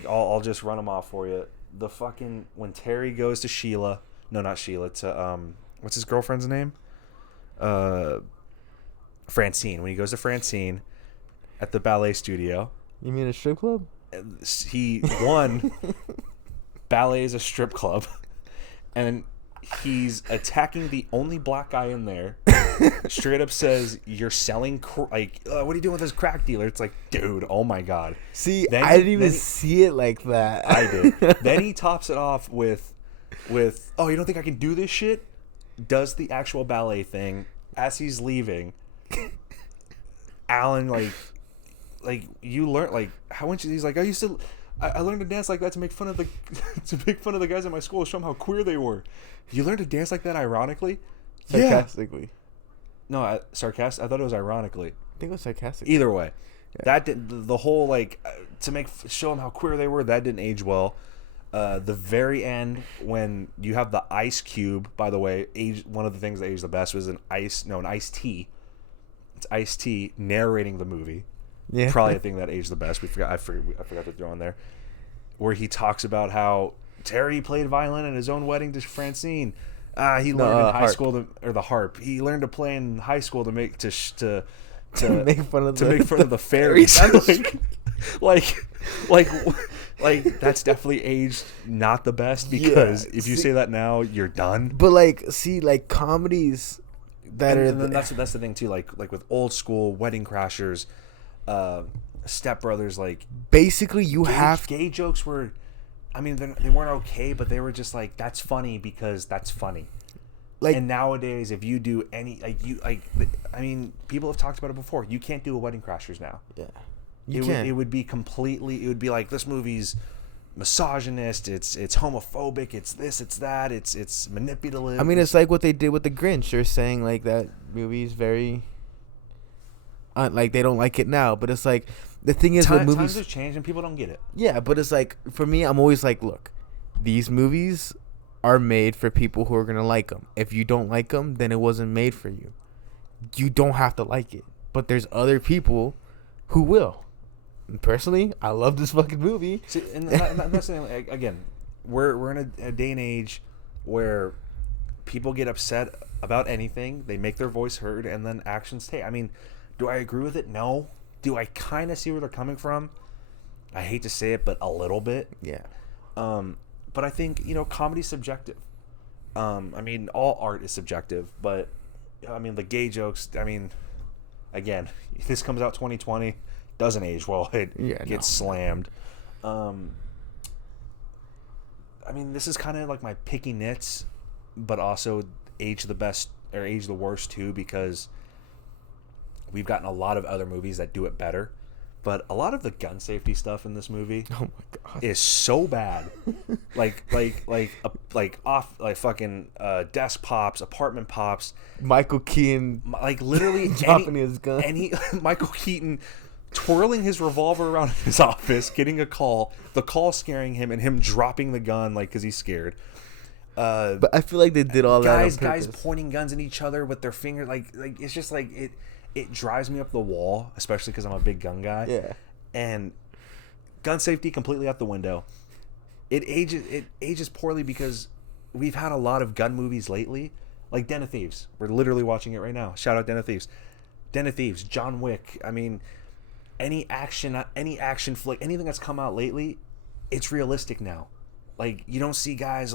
I'll just run them off for you. The fucking when Terry goes to Sheila, no, not Sheila, to what's his girlfriend's name? Francine. When he goes to Francine at the ballet studio. You mean a strip club? Ballet is a strip club, and he's attacking the only black guy in there. Straight up says, "You're selling what are you doing with this crack dealer?" It's like, dude, oh my god. See, I didn't even see it like that. I did. Then he tops it off with, "Oh, you don't think I can do this shit?" Does the actual ballet thing as he's leaving. Alan, you learn how much he's like, I learned to dance like that to make fun of the guys at my school, show them how queer they were. You learned to dance like that ironically? Sarcastically. No, sarcastic. I thought it was ironically. I think it was sarcastic. Either way, that did the whole to show them how queer they were. That didn't age well. The very end when you have the ice cube. By the way, one of the things that aged the best was an iced tea. It's iced tea narrating the movie. Yeah. Probably a thing that aged the best. I forgot to throw in there, where he talks about how Terry played violin at his own wedding to Francine. He learned in high school the harp. He learned to play in high school to make to make fun of the fairies. like that's definitely aged not the best, because if you say that now, you're done. But comedies that that's the thing too. Like with old school Wedding Crashers. Step Brothers, basically gay jokes were, I mean, they weren't okay, but they were just that's funny because that's funny. And nowadays, if you do any I mean, people have talked about it before. You can't do a Wedding Crashers now. Yeah, it would be completely. It would be like, this movie's misogynist. It's homophobic. It's this. It's that. It's manipulative. I mean, it's like what they did with The Grinch. They're saying that movie's very. They don't like it now, but it's the thing is, with movies, times have changed and people don't get it. Yeah, but it's for me, I'm always look, these movies are made for people who are gonna like them. If you don't like them, then it wasn't made for you. You don't have to like it, but there's other people who will. And personally, I love this fucking movie. See, and that's again, we're in a day and age where people get upset about anything. They make their voice heard, and then actions take. I mean. Do I agree with it? No. Do I kind of see where they're coming from? I hate to say it, but a little bit. Yeah. But I think, comedy's subjective. I mean, all art is subjective, but I mean, the gay jokes, I mean, again, if this comes out 2020, doesn't age well. It gets slammed. I mean, this is kind of my picky nits, but also age the best or age the worst too, because we've gotten a lot of other movies that do it better, but a lot of the gun safety stuff in this movie is so bad. Fucking desk pops, apartment pops. Michael Keaton, literally dropping his gun. Michael Keaton twirling his revolver around his office, getting a call, the call scaring him, and him dropping the gun because he's scared. But I feel like they did all that on purpose. Guys pointing guns at each other with their finger, it's just it drives me up the wall, especially because I'm a big gun guy. Yeah. And gun safety completely out the window. It ages poorly because we've had a lot of gun movies lately, like Den of Thieves. We're literally watching it right now. Shout out Den of Thieves. Den of Thieves, John Wick. I mean, any action flick, anything that's come out lately, it's realistic now. You don't see guys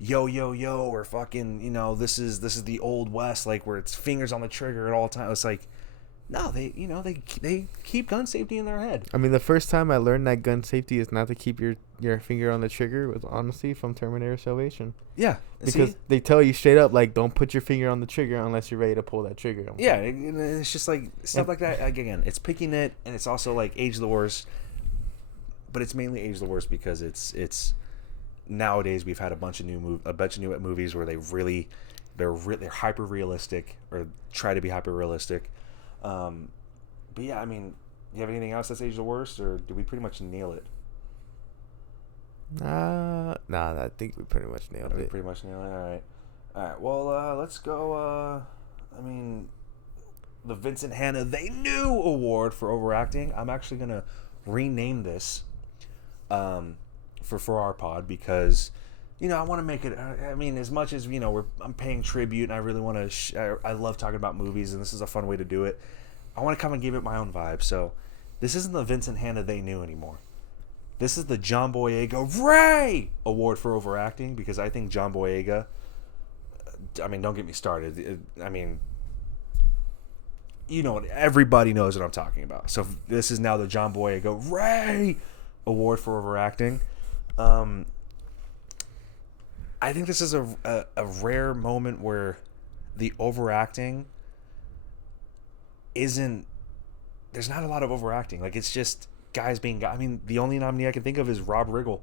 yo yo yo or fucking this is the old west where it's fingers on the trigger at all times. It's no, they keep gun safety in their head. I mean, the first time I learned that gun safety is not to keep your finger on the trigger was honestly from Terminator Salvation. Yeah, because they tell you straight up don't put your finger on the trigger unless you're ready to pull that trigger. Yeah, it's just stuff like that. Again, it's picking it, and it's also age the worst, but it's mainly age the worst because it's nowadays we've had a bunch of new movies where they're hyper realistic or try to be hyper realistic. But yeah, I mean, you have anything else that's aged the worst, or did we pretty much nail it? Nah, I think we pretty much nailed We it. pretty much nailed it. All right. Well, let's go. I mean, the Vincent Hanna They Knew Award for overacting. I'm actually gonna rename this for our pod because I want to make it. I mean, as much as I'm paying tribute, and I really want to. I love talking about movies, and this is a fun way to do it. I want to come and give it my own vibe. So this isn't the Vincent Hanna They Knew anymore. This is the John Boyega Ray Award for overacting because I think John Boyega. I mean, don't get me started. I mean, everybody knows what I'm talking about. So this is now the John Boyega Ray Award for overacting. I think this is a rare moment where the overacting isn't. There's not a lot of overacting. Like, it's just guys being guys. I mean, the only nominee I can think of is Rob Riggle,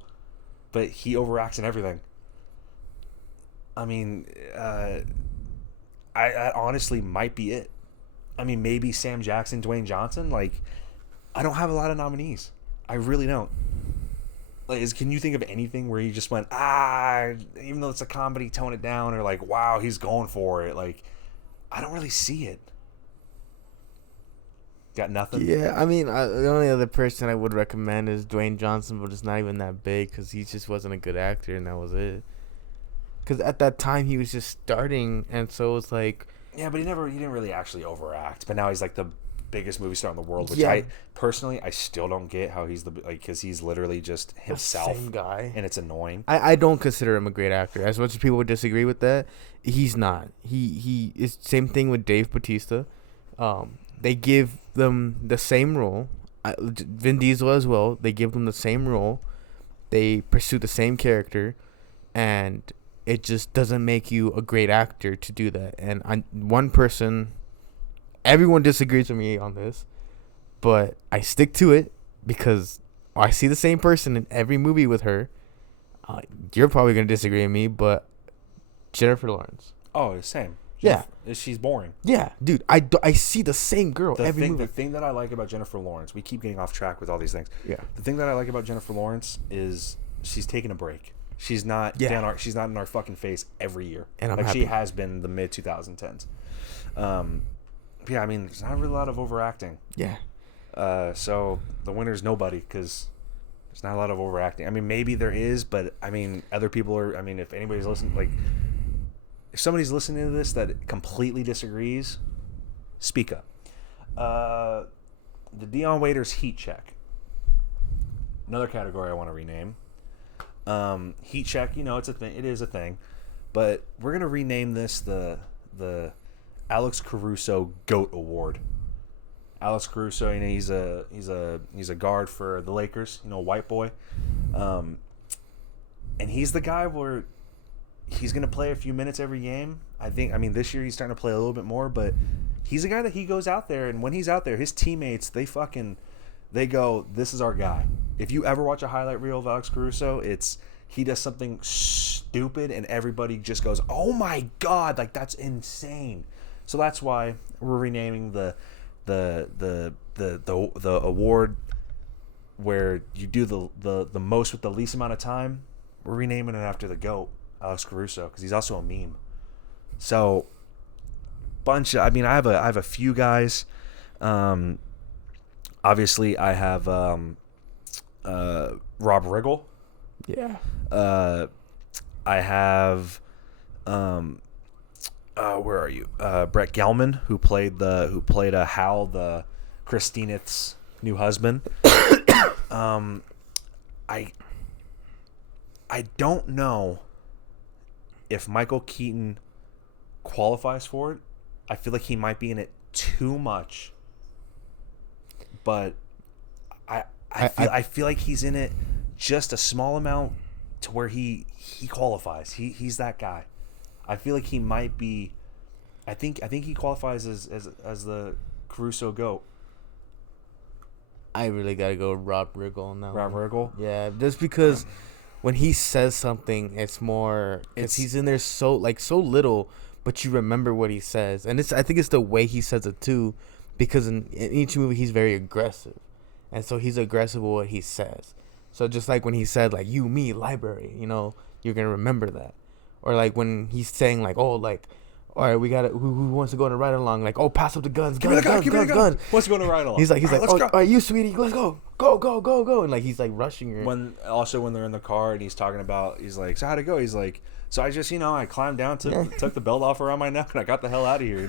but he overacts in everything. I mean, I honestly might be it. I mean, maybe Sam Jackson, Dwayne Johnson. Like, I don't have a lot of nominees. I really don't. Like, can you think of anything where you just went, even though it's a comedy, tone it down, or like, wow, he's going for it? Like, I don't really see it. Got nothing? Yeah, I mean, the only other person I would recommend is Dwayne Johnson, but it's not even that big because he just wasn't a good actor, and that was it. Because at that time, he was just starting, and so it's like... Yeah, but he didn't really actually overact. But now he's like the biggest movie star in the world, which Yeah. I still don't get how he's because he's literally just himself. Same guy. And it's annoying. I don't consider him a great actor. As much as people would disagree with that, he's not. He is same thing with Dave Bautista. They give them the same role. Vin Diesel as well. They give them the same role. They pursue the same character, and it just doesn't make you a great actor to do that. And one person, everyone disagrees with me on this, but I stick to it because I see the same person in every movie with her. You're probably gonna disagree with me, but Jennifer Lawrence. Oh, same. Yeah. She's boring. Yeah, dude. I see the same girl every movie. The thing that I like about Jennifer Lawrence, we keep getting off track with all these things. Yeah. The thing that I like about Jennifer Lawrence is she's taking a break. She's not she's not in our fucking face every year. And I'm like happy. She has been in the mid 2010s. Yeah, I mean, there's not really a lot of overacting. Yeah. So the winner's nobody because there's not a lot of overacting. I mean, maybe there is, but I mean, other people are. I mean, if anybody's listening, like, if somebody's listening to this that completely disagrees, speak up. The Dion Waiters Heat Check. Another category I want to rename. Heat Check, it's a thing. It is a thing, but we're gonna rename this the Alex Caruso GOAT Award. Alex Caruso, he's a guard for the Lakers, white boy, and he's the guy where he's gonna play a few minutes every game. I mean, this year he's starting to play a little bit more, but he's a guy that he goes out there, and when he's out there, his teammates they go, this is our guy. If you ever watch a highlight reel of Alex Caruso, he does something stupid, and everybody just goes, oh my god, like, that's insane. So that's why we're renaming the award where you do the most with the least amount of time. We're renaming it after the GOAT, Alex Caruso, because he's also a meme. So I have a few guys. Obviously I have Rob Riggle. Yeah. I have where are you? Brett Gelman, who played Hal, the Christineth's new husband. I don't know if Michael Keaton qualifies for it. I feel like he might be in it too much, but I feel like he's in it just a small amount to where he qualifies. He's that guy. I feel like he might be. I think he qualifies as the Caruso GOAT. I really gotta go Rob Riggle on that. Rob Riggle. Yeah, just because when he says something, it's more. He's in there so little, but you remember what he says, and I think it's the way he says it too, because in each movie he's very aggressive, and so he's aggressive with what he says. So just like when he said like you, me, library, you know, you're gonna remember that. Or like when he's saying like, oh, like, all right, we got it. Who wants to go on a ride along? Like, oh, pass up the guns, Give me the gun, guns, give me the guns, gun. guns. What's going to ride along? He's like, Let's go. all right, you sweetie, let's go, go, and like he's like rushing her. When they're in the car and he's talking about, he's like, so how'd it go? He's like, so I just, I climbed down, took the belt off around my neck, and I got the hell out of here,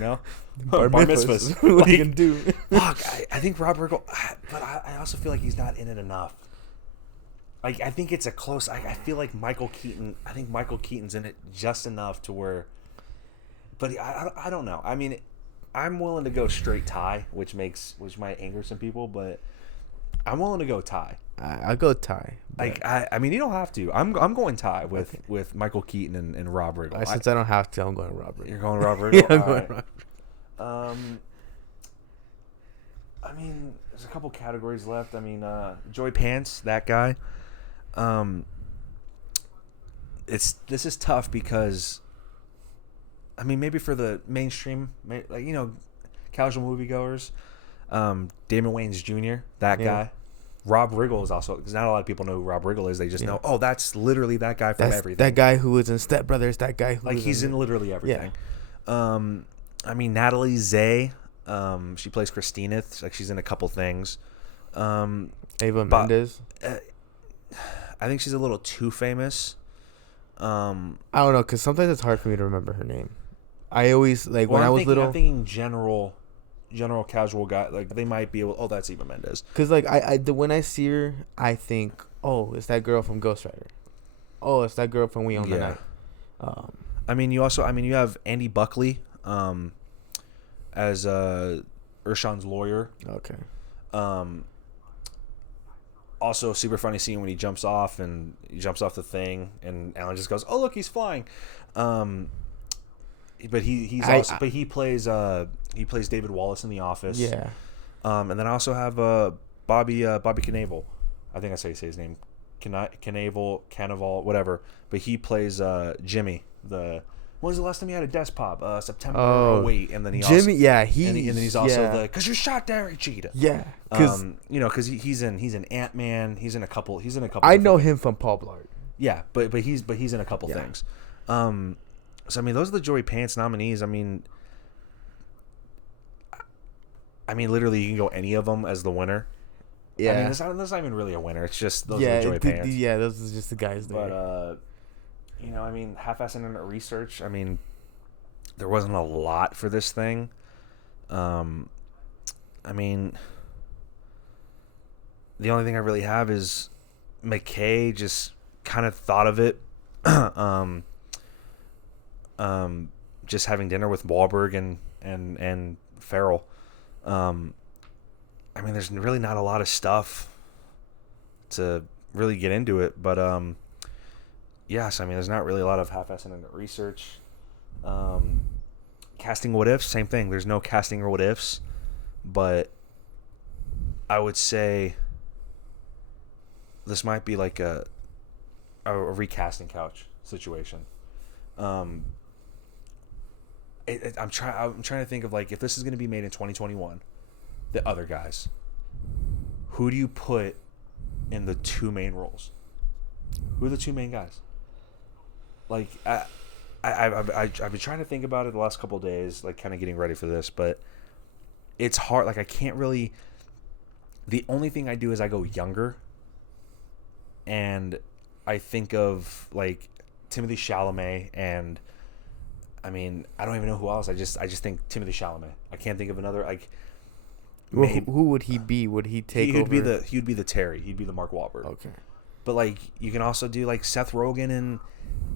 Bar mitzvahs. What are you gonna do? Fuck, I think Rob Riggle, but I also feel like he's not in it enough. Like, I think it's a close. I feel like Michael Keaton. I think Michael Keaton's in it just enough to where. But I don't know. I mean, I'm willing to go straight tie, which might anger some people, but I'm willing to go tie. I'll go tie. Like I mean, you don't have to. I'm going tie with Michael Keaton and Rob Riggle. Since I don't have to, I'm going Rob Riggle. You're going Rob Riggle. Yeah, I'm going Rob Riggle. I mean, there's a couple categories left. I mean, Joy Pants, that guy. This is tough because, I mean, maybe for the mainstream, like, casual moviegoers, Damon Wayans Jr., that guy. Rob Riggle is also, because not a lot of people know who Rob Riggle is. They just know, oh, that's literally that guy from everything. That guy who was in Step Brothers. That guy who he's in literally everything. Yeah. I mean, Natalie Zay, she plays Christina. Like, she's in a couple things. Ava Mendes. I think she's a little too famous. I don't know, because sometimes it's hard for me to remember her name. I always, like, when I was little. I'm thinking general casual guy. Like, they might be able, that's Eva Mendes. Because, like, when I see her, I think, oh, it's that girl from Ghost Rider. Oh, it's that girl from We Own the Night. I mean, you have Andy Buckley as Urshan's lawyer. Okay. Also, super funny scene when he jumps off the thing, and Alan just goes, "Oh, look, he's flying." But he plays David Wallace in The Office. Yeah. And then I also have Bobby Knievel. I think I say his name, Cannavale, whatever. But he plays Jimmy. When was the last time he had a desk pop? September 08, and then he's also the because you shot Derek Jeter. Yeah, because he's in Ant-Man. He's in a couple. I know him from Paul Blart. Yeah, but he's in a couple things. So I mean, those are the Joey Pants nominees. I mean, literally, you can go any of them as the winner. Yeah, I mean, that's not even really a winner. It's just those are the Joey Pants. Yeah, those are just the guys there. But I mean, half-assed internet research. I mean, there wasn't a lot for this thing. I mean, the only thing I really have is McKay just kind of thought of it. Just having dinner with Wahlberg and Farrell. I mean, there's really not a lot of stuff to really get into it, but yes, I mean, there's not really a lot of half-assed internet research. Casting what ifs, same thing. There's no casting or what ifs, but I would say this might be like a recasting couch situation. I'm trying to think of, like, if this is going to be made in 2021, the other guys, who do you put in the two main roles? Who are the two main guys? Like, I've been trying to think about it the last couple of days, like, kind of getting ready for this, but it's hard. Like, I can't really. The only thing I do is I go younger, and I think of, like, Timothée Chalamet, and I mean, I don't even know who else. I just think Timothée Chalamet. I can't think of another, like. Well, who would he be? Would he take over? He would be the Terry. He'd be the Mark Wahlberg. Okay. But, like, you can also do, like, Seth Rogen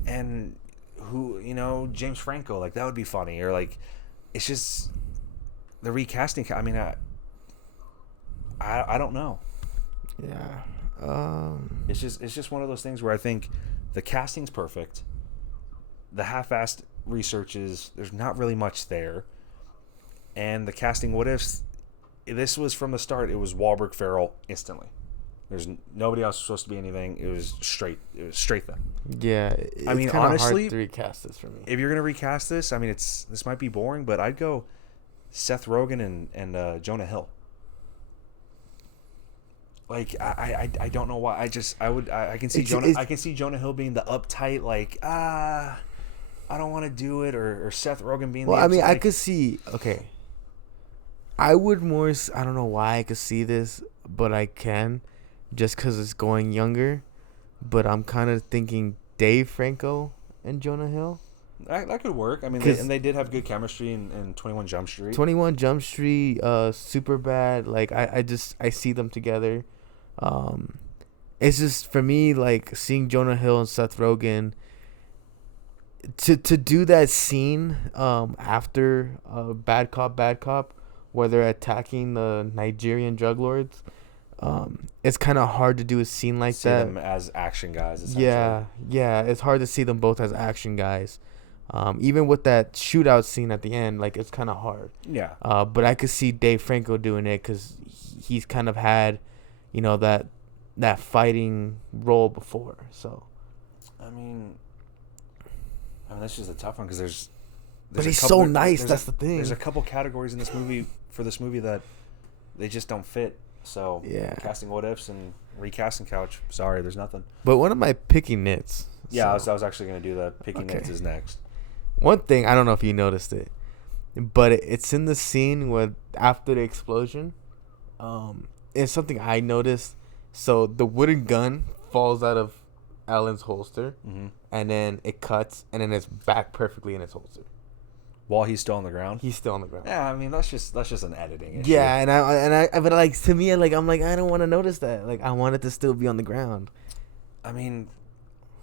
and who, James Franco. Like, that would be funny. Or, like, it's just the recasting. I mean, I don't know. Yeah. It's just one of those things where I think the casting's perfect. The half-assed research there's not really much there. And the casting what ifs, this was from the start, it was Wahlberg, Farrell instantly. There's nobody else supposed to be anything. It was straight then. Yeah, I mean, honestly, hard to recast this for me. If you're gonna recast this, I mean, this might be boring, but I'd go Seth Rogen and Jonah Hill. Like I don't know why. I can see I can see Jonah Hill being the uptight, like, I don't want to do it, or Seth Rogen being Well, the I mean, uptight, I could see. Okay, I would more. I don't know why I could see this, but I can, just because it's going younger. But I'm kind of thinking Dave Franco and Jonah Hill. that could work. I mean, they did have good chemistry in 21 Jump Street. 21 Jump Street, Super Bad. Like I see them together. It's just for me, like, seeing Jonah Hill and Seth Rogen to do that scene after Bad Cop, where they're attacking the Nigerian drug lords. It's kind of hard to do a scene like see that. them as action guys, essentially. Yeah, it's hard to see them both as action guys. Even with that shootout scene at the end, like, it's kind of hard. Yeah. But I could see Dave Franco doing it because he's kind of had, that fighting role before. So, I mean that's just a tough one because there's but he's so nice. That's the thing. There's a couple categories in this movie that they just don't fit. So yeah, casting what ifs and recasting couch. Sorry, there's nothing. But one of my picky nits. Yeah, so I was actually gonna do that. Picky nits is next. One thing, I don't know if you noticed it, but it's in the scene where after the explosion. It's something I noticed. So the wooden gun falls out of Alan's holster, and then it cuts, and then it's back perfectly in its holster. While he's still on the ground. He's still on the ground. Yeah, I mean that's just an editing issue. Yeah, and I but like to me, like I'm like I don't want to notice that. Like I want it to still be on the ground. I mean,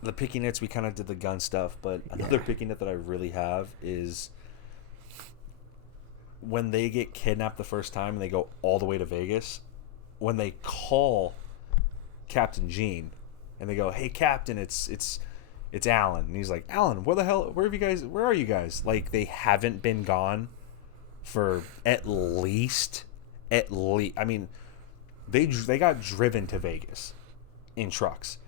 the picky nits, we kind of did the gun stuff, but another picky nit that I really have is when they get kidnapped the first time and they go all the way to Vegas. When they call Captain Gene and they go, "Hey, Captain, it's Alan," and he's like, "Alan, where are you guys? Like, they haven't been gone for at least. I mean, they got driven to Vegas in trucks.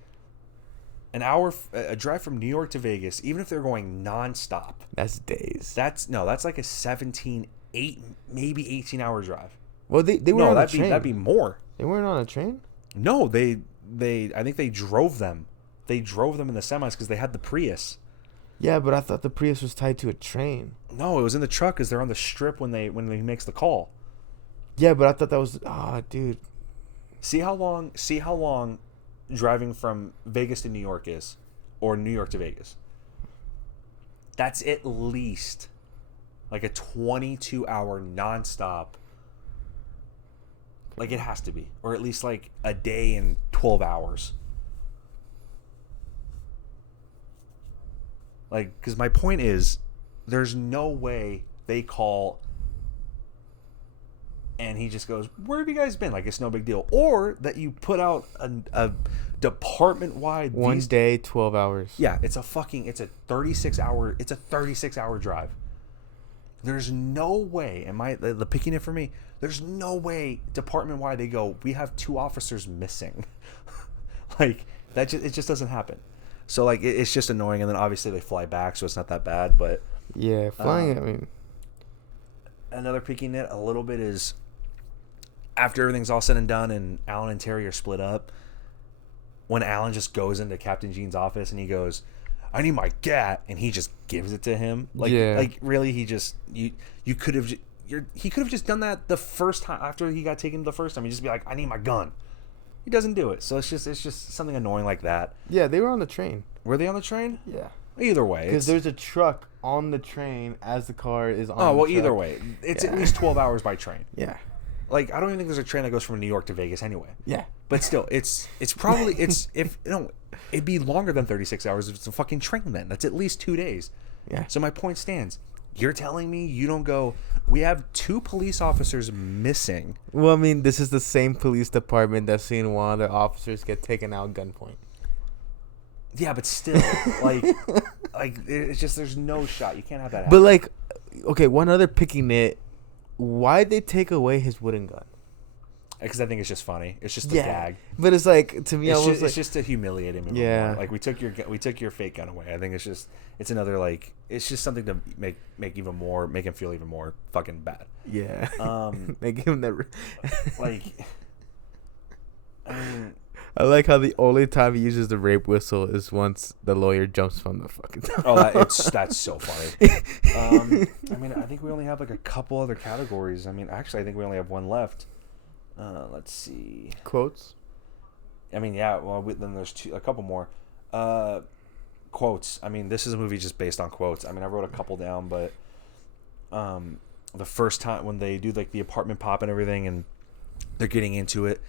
A drive from New York to Vegas, even if they're going nonstop. That's days. That's like a 17, maybe 18-hour drive. Well, they were on a train. That'd be more. They weren't on a train? No, I think they drove them. They drove them in the semis because they had the Prius. Yeah, but I thought the Prius was tied to a train. No, it was in the truck because they're on the strip when he makes the call. Yeah, but I thought that was dude. See how long driving from Vegas to New York is, or New York to Vegas. That's at least like a 22-hour nonstop. Like, it has to be. Or at least, like, a day and 12 hours. Like, because my point is, there's no way they call and he just goes, "Where have you guys been?" Like, it's no big deal. Or that you put out a department-wide... One day, 12 hours. Yeah, it's a 36-hour drive. There's no way, the picking it for me, there's no way department-wide they go, "We have 2 officers missing." Like, it just doesn't happen. So, like, it's just annoying, and then obviously they fly back, so it's not that bad, but... Yeah, flying, I mean... Another picking it a little bit is, after everything's all said and done and Alan and Terry are split up, when Alan just goes into Captain Gene's office and he goes, "I need my gat," and he just gives it to him. Like, like really, he just he could have just done that the first time after he got taken the first time. He'd just be like, "I need my gun." He doesn't do it, so it's just something annoying like that. Yeah, they were on the train. Were they on the train? Yeah. Either way, because there's a truck on the train as the car is on. Oh well, the either truck. way, it's at least 12 hours by train. Yeah. Like, I don't even think there's a train that goes from New York to Vegas anyway. Yeah. But still, it's probably it'd be longer than 36 hours if it's a fucking train then. That's at least 2 days. Yeah. So my point stands. You're telling me you don't go, "We have 2 police officers missing." Well, I mean, this is the same police department that's seen one of their officers get taken out gunpoint. Yeah, but still, like it's just, there's no shot. You can't have that happen. But, like, okay, one other picking nit. Why'd they take away his wooden gun? because I think it's just funny. It's just a gag. But it's like, to me, It's just to humiliate him. Yeah. More. Like we took your fake gun away. I think it's another like it's just something to make him feel even more fucking bad. Yeah. Make him never. Like. I mean, I like how the only time he uses the rape whistle is once the lawyer jumps from the fucking top. Oh, that's so funny. I mean, I think we only have like a couple other categories. I mean, actually, I think we only have one left. Let's see. Quotes? I mean, yeah. Well, then there's a couple more. Quotes. I mean, this is a movie just based on quotes. I mean, I wrote a couple down, but the first time when they do like the apartment pop and everything, and they're getting into it,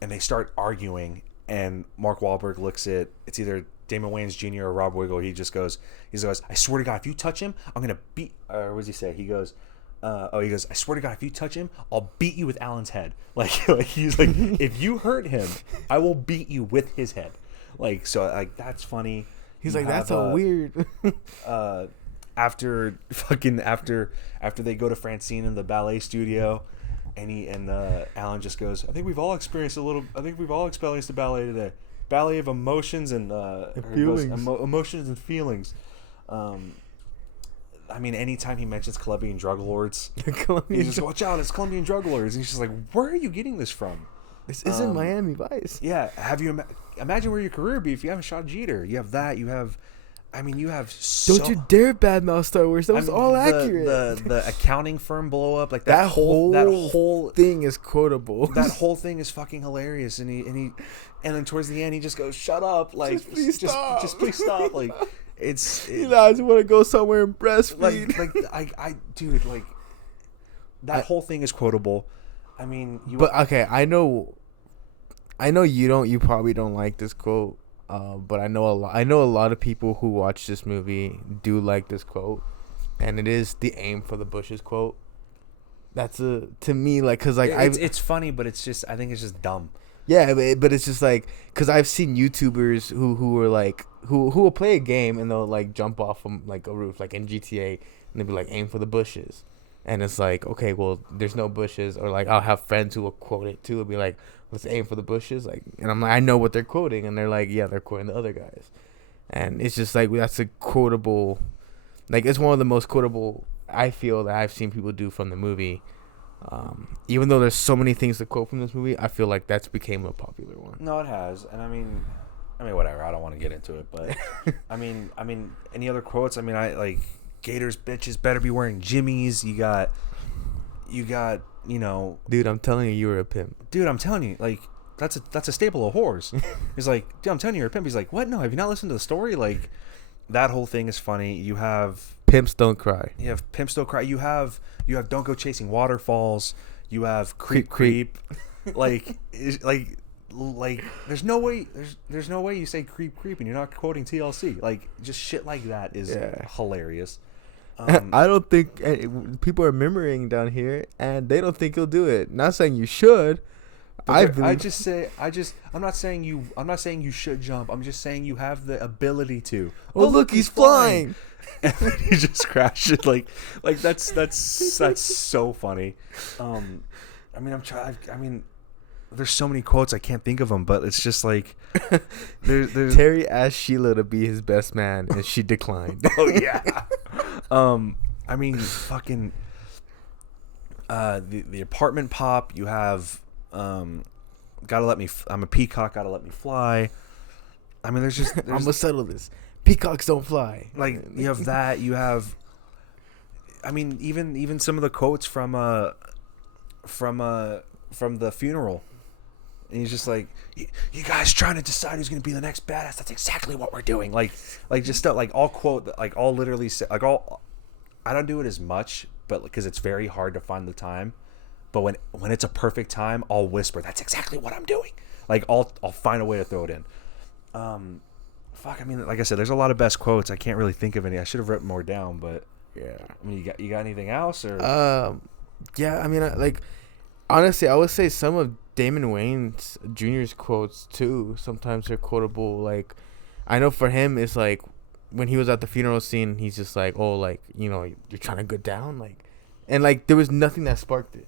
and they start arguing, and Mark Wahlberg looks at, it's either Damon Wayans Jr. or Rob Wiggle. He goes, I swear to God, if you touch him, I'm gonna beat. Or what does he say? He goes, I swear to God, if you touch him, I'll beat you with Alan's head. Like he's like, if you hurt him, I will beat you with his head. Like, so like that's funny. He's like, that's so weird. After they go to Francine in the ballet studio, and Alan just goes, I think we've all experienced a ballet today. Ballet of emotions and feelings. Emotions and feelings. I mean, anytime he mentions Colombian drug lords, he just watch out, it's Colombian drug lords. And he's just like, where are you getting this from? This isn't Miami Vice. Yeah, have you imagine where your career would be if you haven't shot Jeter? You have that. You have. Don't you dare badmouth Star Wars. That was all accurate. The accounting firm blow up, like that whole thing is quotable. That whole thing is fucking hilarious. And then towards the end he just goes, "Shut up!" Like just please stop. Like it's. I just want to go somewhere and breastfeed. Dude, that whole thing is quotable. I mean, but okay, I know you probably don't like this quote. But I know a lot of people who watch this movie do like this quote, and it is the aim for the bushes quote. That's to me, like, cause like it's funny, but it's just, I think it's just dumb. Yeah, but it's just like, cause I've seen YouTubers who are like who will play a game and they'll like jump off from like a roof, like in GTA, and they'll be like, aim for the bushes, and it's like, okay, well, there's no bushes, or like I'll have friends who will quote it too. It'll be like, let's aim for the bushes, like, and I'm like, I know what they're quoting, and they're like, yeah, they're quoting the other guys, and it's just like, that's a quotable, like, it's one of the most quotable I feel that I've seen people do from the movie. Even though there's so many things to quote from this movie, I feel like that's became a popular one. No, it has, and I mean, whatever. I don't want to get into it, but I mean, any other quotes? I mean, I like Gators bitches better be wearing jimmies. You got. You know, dude, I'm telling you were a pimp. Dude, I'm telling you, like, that's a staple of whores. He's like, dude, I'm telling you, you're a pimp. He's like, what? No, have you not listened to the story? Like, that whole thing is funny. You have pimps don't cry. You have pimps don't cry. You have don't go chasing waterfalls. You have creep. like there's no way you say creep and you're not quoting TLC. Like, just shit like that is hilarious. I don't think people are murmuring down here, and they don't think you'll do it. Not saying you should. I'm not saying you should jump. I'm just saying you have the ability to. Oh, look, he's flying. And then he just crashes. Like that's so funny. I mean, there's so many quotes I can't think of them, but it's just like there's Terry asked Sheila to be his best man, and she declined. Oh yeah. I mean, fucking the apartment pop. You have gotta let me. I'm a peacock. Gotta let me fly. I mean, there's I'm gonna settle this. Peacocks don't fly. Like, you have that. You have. I mean, even some of the quotes from the funeral. And he's just like, you guys trying to decide who's going to be the next badass. That's exactly what we're doing. Like just stuff, like, I'll quote, like, I'll literally say, like, I don't do it as much, but because it's very hard to find the time. But when it's a perfect time, I'll whisper, that's exactly what I'm doing. Like, I'll find a way to throw it in. Fuck, I mean, like I said, there's a lot of best quotes. I can't really think of any. I should have written more down, but yeah. I mean, you got anything else, or? Yeah, I mean, honestly, I would say some of Damon Wayans Jr.'s quotes too. Sometimes they're quotable. Like, I know for him, it's like when he was at the funeral scene, he's just like, "Oh, like, you know, you're trying to go down," like, and like there was nothing that sparked it.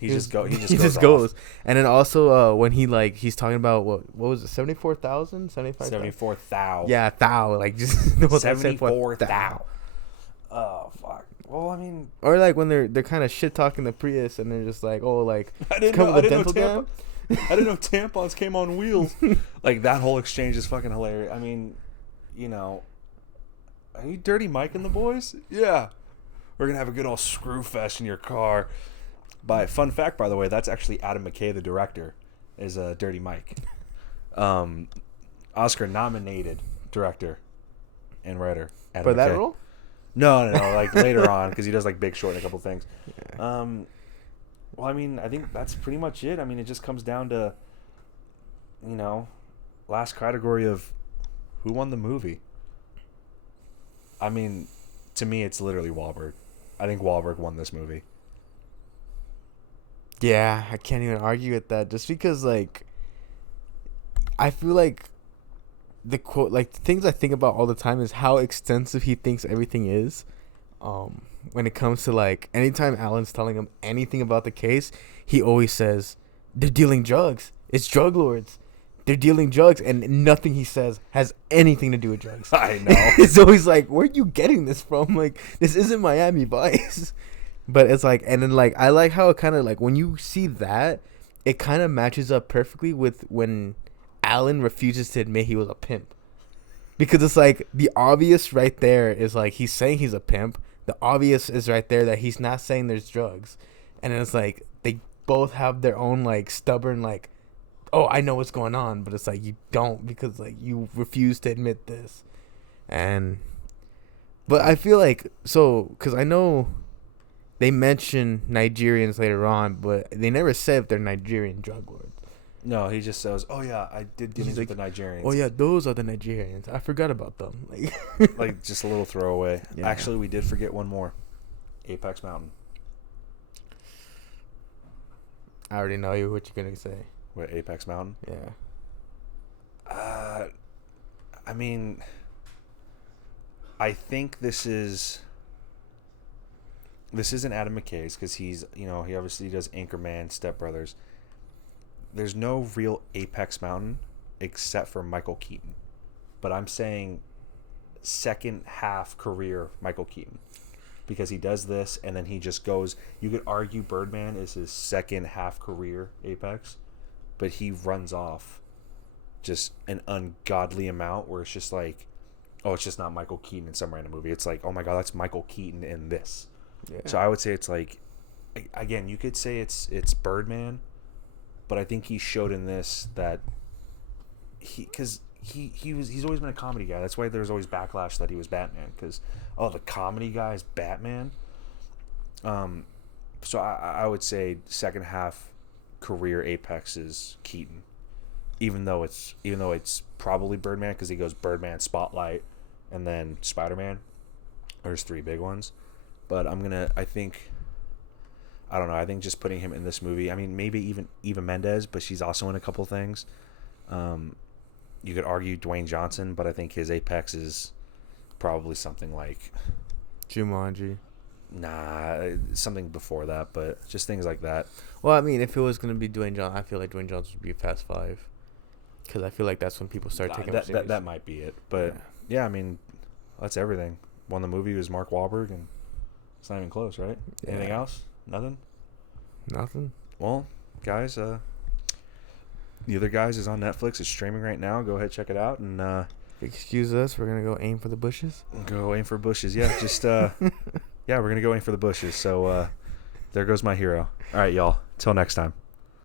He just he just goes. And then also when he's talking about what was it, 74,000, 75,000? 74,000. Yeah, thou, like just 74,000. Oh fuck. Well, I mean, or like when they're kind of shit talking the Prius and they're just like, oh, like I didn't know tampons came on wheels. Like that whole exchange is fucking hilarious. I mean, you know, are you Dirty Mike and the boys? Yeah, we're gonna have a good old screw fest in your car. Fun fact, by the way, that's actually Adam McKay, the director, is Dirty Mike. Oscar nominated director and writer. Adam For that McKay. role? No, like later on, because he does like Big Short and a couple things. Yeah. Well, I mean, I think that's pretty much it. I mean, it just comes down to, you know, last category of who won the movie. I mean, to me, it's literally Wahlberg. I think Wahlberg won this movie. Yeah, I can't even argue with that. Just because, like, I feel like the quote, like, the things I think about all the time is how extensive he thinks everything is. When it comes to, like, anytime Alan's telling him anything about the case, he always says, they're dealing drugs. It's drug lords. They're dealing drugs, and nothing he says has anything to do with drugs. I know. It's always like, where are you getting this from? Like, this isn't Miami Vice. But it's like, and then, like, I like how it kind of, like, when you see that, it kind of matches up perfectly with when Alan refuses to admit he was a pimp. Because it's like, the obvious right there is, like, he's saying he's a pimp. The obvious is right there that he's not saying there's drugs. And then it's like, they both have their own, like, stubborn, like, oh, I know what's going on. But it's like, you don't, because, like, you refuse to admit this. But I feel like, so, because I know they mention Nigerians later on, but they never say if they're Nigerian drug lords. No, he just says, "Oh yeah, I did dealings with the Nigerians." Oh yeah, those are the Nigerians. I forgot about them. Like just a little throwaway. Yeah. Actually, we did forget one more. Apex Mountain. I already know what you're gonna say. What, Apex Mountain? Yeah. I mean, I think this isn't Adam McKay's because he's, you know, he obviously does Anchorman, Step Brothers. There's no real Apex Mountain except for Michael Keaton. But I'm saying second half career Michael Keaton. Because he does this and then he just goes, you could argue Birdman is his second half career Apex, but he runs off just an ungodly amount where it's just like, oh, it's just not Michael Keaton in some random movie. It's like, oh my God, that's Michael Keaton in this. Yeah. So I would say it's like, again, you could say it's Birdman, but I think he showed in this that he's always been a comedy guy. That's why there's always backlash that he was Batman, because the comedy guy is Batman. So I would say second half career Apex is Keaton, even though it's probably Birdman because he goes Birdman, Spotlight, and then Spider-Man. There's three big ones. But I think just putting him in this movie, I mean, maybe even Eva Mendes, but she's also in a couple things. You could argue Dwayne Johnson, but I think his Apex is probably something like Jumanji. Nah, something before that, but just things like that. Well, I mean, if it was going to be Dwayne Johnson, I feel like Dwayne Johnson would be Fast 5. Because I feel like that's when people start taking him serious. That might be it. But, yeah, I mean, that's everything. Won the movie was Mark Wahlberg, and it's not even close, right? Yeah. Anything else? Nothing? Well, guys, The Other Guys is on Netflix. It's streaming right now. Go ahead, check it out. And excuse us. We're going to go aim for the bushes. Go aim for bushes. Yeah, just, yeah, we're going to go aim for the bushes. So there goes my hero. All right, y'all. Till next time.